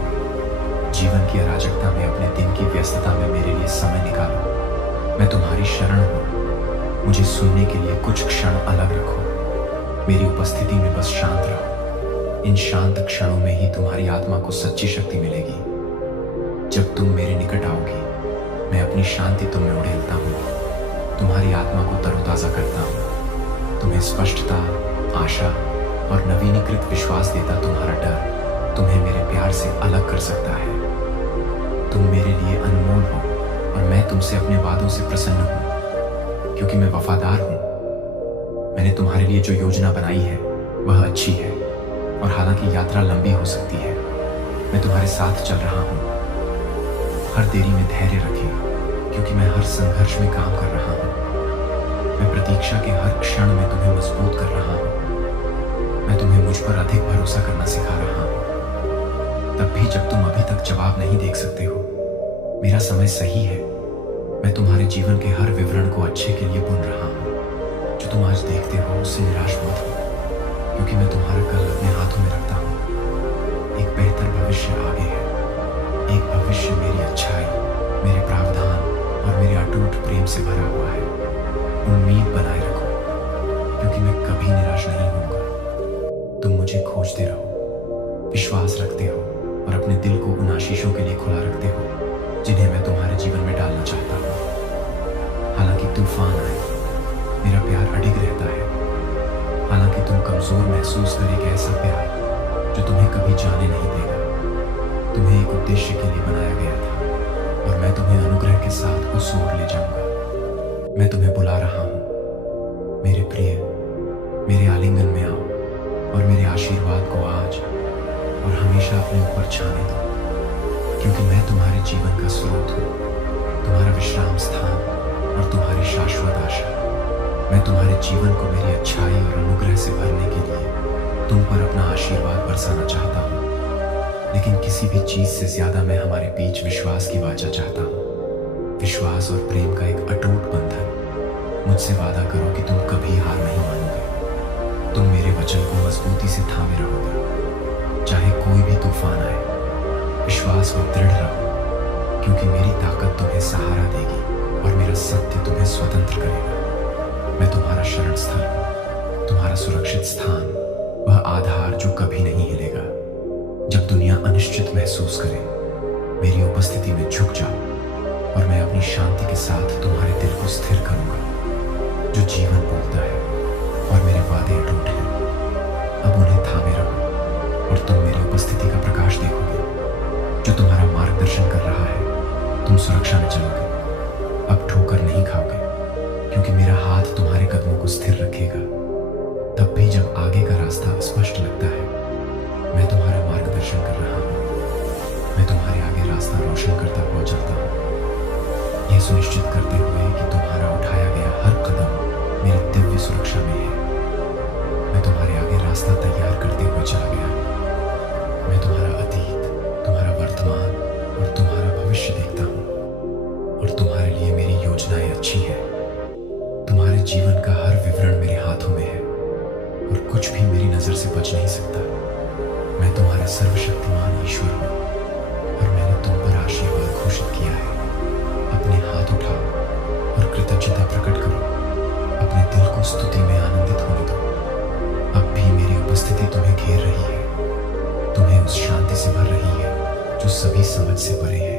जीवन की अराजकता में, अपने दिन की व्यस्तता में मेरे लिए समय निकालो। मैं तुम्हारी शरण हूं। मुझे सुनने के लिए कुछ क्षण अलग रखो। मेरी उपस्थिति में बस शांत रहो। इन शांत क्षणों में ही तुम्हारी आत्मा को सच्ची शक्ति मिलेगी। जब तुम मेरे निकट आओगी, मैं अपनी शांति तुम में उड़ेलता हूँ। तुम्हारी आत्मा को तरोताजा करता हूँ। तुम्हें स्पष्टता, आशा और नवीनीकृत विश्वास देता तुम्हारा डर तुम्हें मेरे प्यार से अलग कर सकता है। तुम मेरे लिए अनमोल हो और मैं तुमसे अपने वादों से प्रसन्न हूँ, क्योंकि मैं वफादार हूँ। मैंने तुम्हारे लिए जो योजना बनाई है वह अच्छी है, और हालांकि यात्रा लंबी हो सकती है, मैं तुम्हारे साथ चल रहा हूँ। हर देरी में धैर्य रखें, क्योंकि मैं हर संघर्ष में काम कर रहा हूँ। मैं प्रतीक्षा के हर क्षण में तुम्हें मजबूत कर रहा हूँ। मैं तुम्हें मुझ पर अधिक भरोसा करना सिखा रहा हूँ। तब भी जब तुम अभी तक जवाब नहीं देख सकते हो, मेरा समय सही है। मैं तुम्हारे जीवन के हर विवरण को अच्छे के लिए बुन रहा हूँ। जो तुम आज देखते हो उससे निराश मत हो, क्योंकि मैं तुम्हारा कल अपने हाथों में रखता हूँ। एक बेहतर भविष्य आगे है। एक भविष्य मेरी अच्छाई, मेरे प्रावधान और मेरे अटूट प्रेम से भरा हुआ है। उम्मीद बनाए रखो, क्योंकि मैं कभी निराश नहीं होऊंगा। तुम मुझे खोजते रहो, विश्वास रखते हो और अपने दिल को उन आशीषों के लिए खुला रखते हो जिन्हें मैं तुम्हारे जीवन में डालना चाहता हूँ। हालांकि तूफान आए, मेरा प्यार अडिग रहता है। हालांकि तुम कमजोर महसूस कर, एक ऐसा प्यार जो तुम्हें कभी जाने नहीं देगा। तुम्हें एक उद्देश्य के लिए बनाया गया था और मैं तुम्हें अनुग्रह के साथ उस ओर ले जाऊंगा। मैं तुम्हें बुला रहा हूँ। मेरे प्रिय, मेरे आलिंगन में आओ और मेरे आशीर्वाद को आज और हमेशा अपने ऊपर छाने दो, क्योंकि मैं तुम्हारे जीवन का स्रोत हूँ, तुम्हारा विश्राम स्थान और तुम्हारी शाश्वत आशा। मैं तुम्हारे जीवन को मेरी अच्छाई और अनुग्रह से भरने के लिए तुम पर अपना आशीर्वाद बरसाना चाहता हूँ, लेकिन किसी भी चीज से ज्यादा मैं हमारे बीच विश्वास की वाचा चाहता हूँ। विश्वास और प्रेम का एक अटूट बंधन। मुझसे वादा करो कि तुम कभी हार नहीं मानोगे। तुम मेरे वचन को मजबूती से थामे रहोगे, चाहे कोई भी तूफान आए। विश्वास में दृढ़ रहो, क्योंकि मेरी ताकत तुम्हें सहारा देगी और मेरा सत्य तुम्हें स्वतंत्र करेगा। मैं तुम्हारा शरण स्थल हूँ, तुम्हारा सुरक्षित स्थान, वह आधार जो कभी नहीं हिलेगा। जब दुनिया अनिश्चित महसूस करे, मेरी उपस्थिति में झुक जाओ और मैं अपनी शांति के साथ तुम्हारे दिल को स्थिर करूंगा। जो जीवन बोलता है और मेरे वादे अटूट हैं, अब उन्हें थामे रहो और तुम मेरी उपस्थिति का प्रकाश देखोगे, जो तुम्हारा मार्गदर्शन कर रहा है। तुम सुरक्षा में चलोगे, अब ठोकर नहीं खाओगे, क्योंकि मेरा हाथ तुम्हारे कदमों को स्थिर रखेगा। तब भी जब आगे का रास्ता स्पष्ट लगता है, मैं तुम्हारा मार्गदर्शन कर रहा हूँ। मैं तुम्हारे आगे रास्ता रोशन करता हुआ चलता हूँ, यह सुनिश्चित करते हुए कि तुम्हारा उठाया गया हर कदम मेरी दिव्य सुरक्षा में है। मैं तुम्हारे आगे रास्ता तैयार करते हुए चला गया। मैं तुम्हारा अतीत, तुम्हारा वर्तमान और तुम्हारा भविष्य देखता हूँ, और तुम्हारे लिए मेरी योजनाएं अच्छी हैं। तुम्हारे जीवन का हर विवरण मेरे हाथों में है, और कुछ भी मेरी नजर से बच नहीं सकता। मैं तुम्हारा सर्वशक्तिमान ईश्वर हूँ, और मैंने तुम पर आशीर्वाद घोषित किया है। अपने हाथ उठाओ और कृतज्ञता प्रकट करो। अपने दिल को स्तुति में आनंदित होने दो। अब भी मेरी उपस्थिति तुम्हें घेर रही है, तुम्हें उस शांति से भर रही है जो सभी समझ से परे है।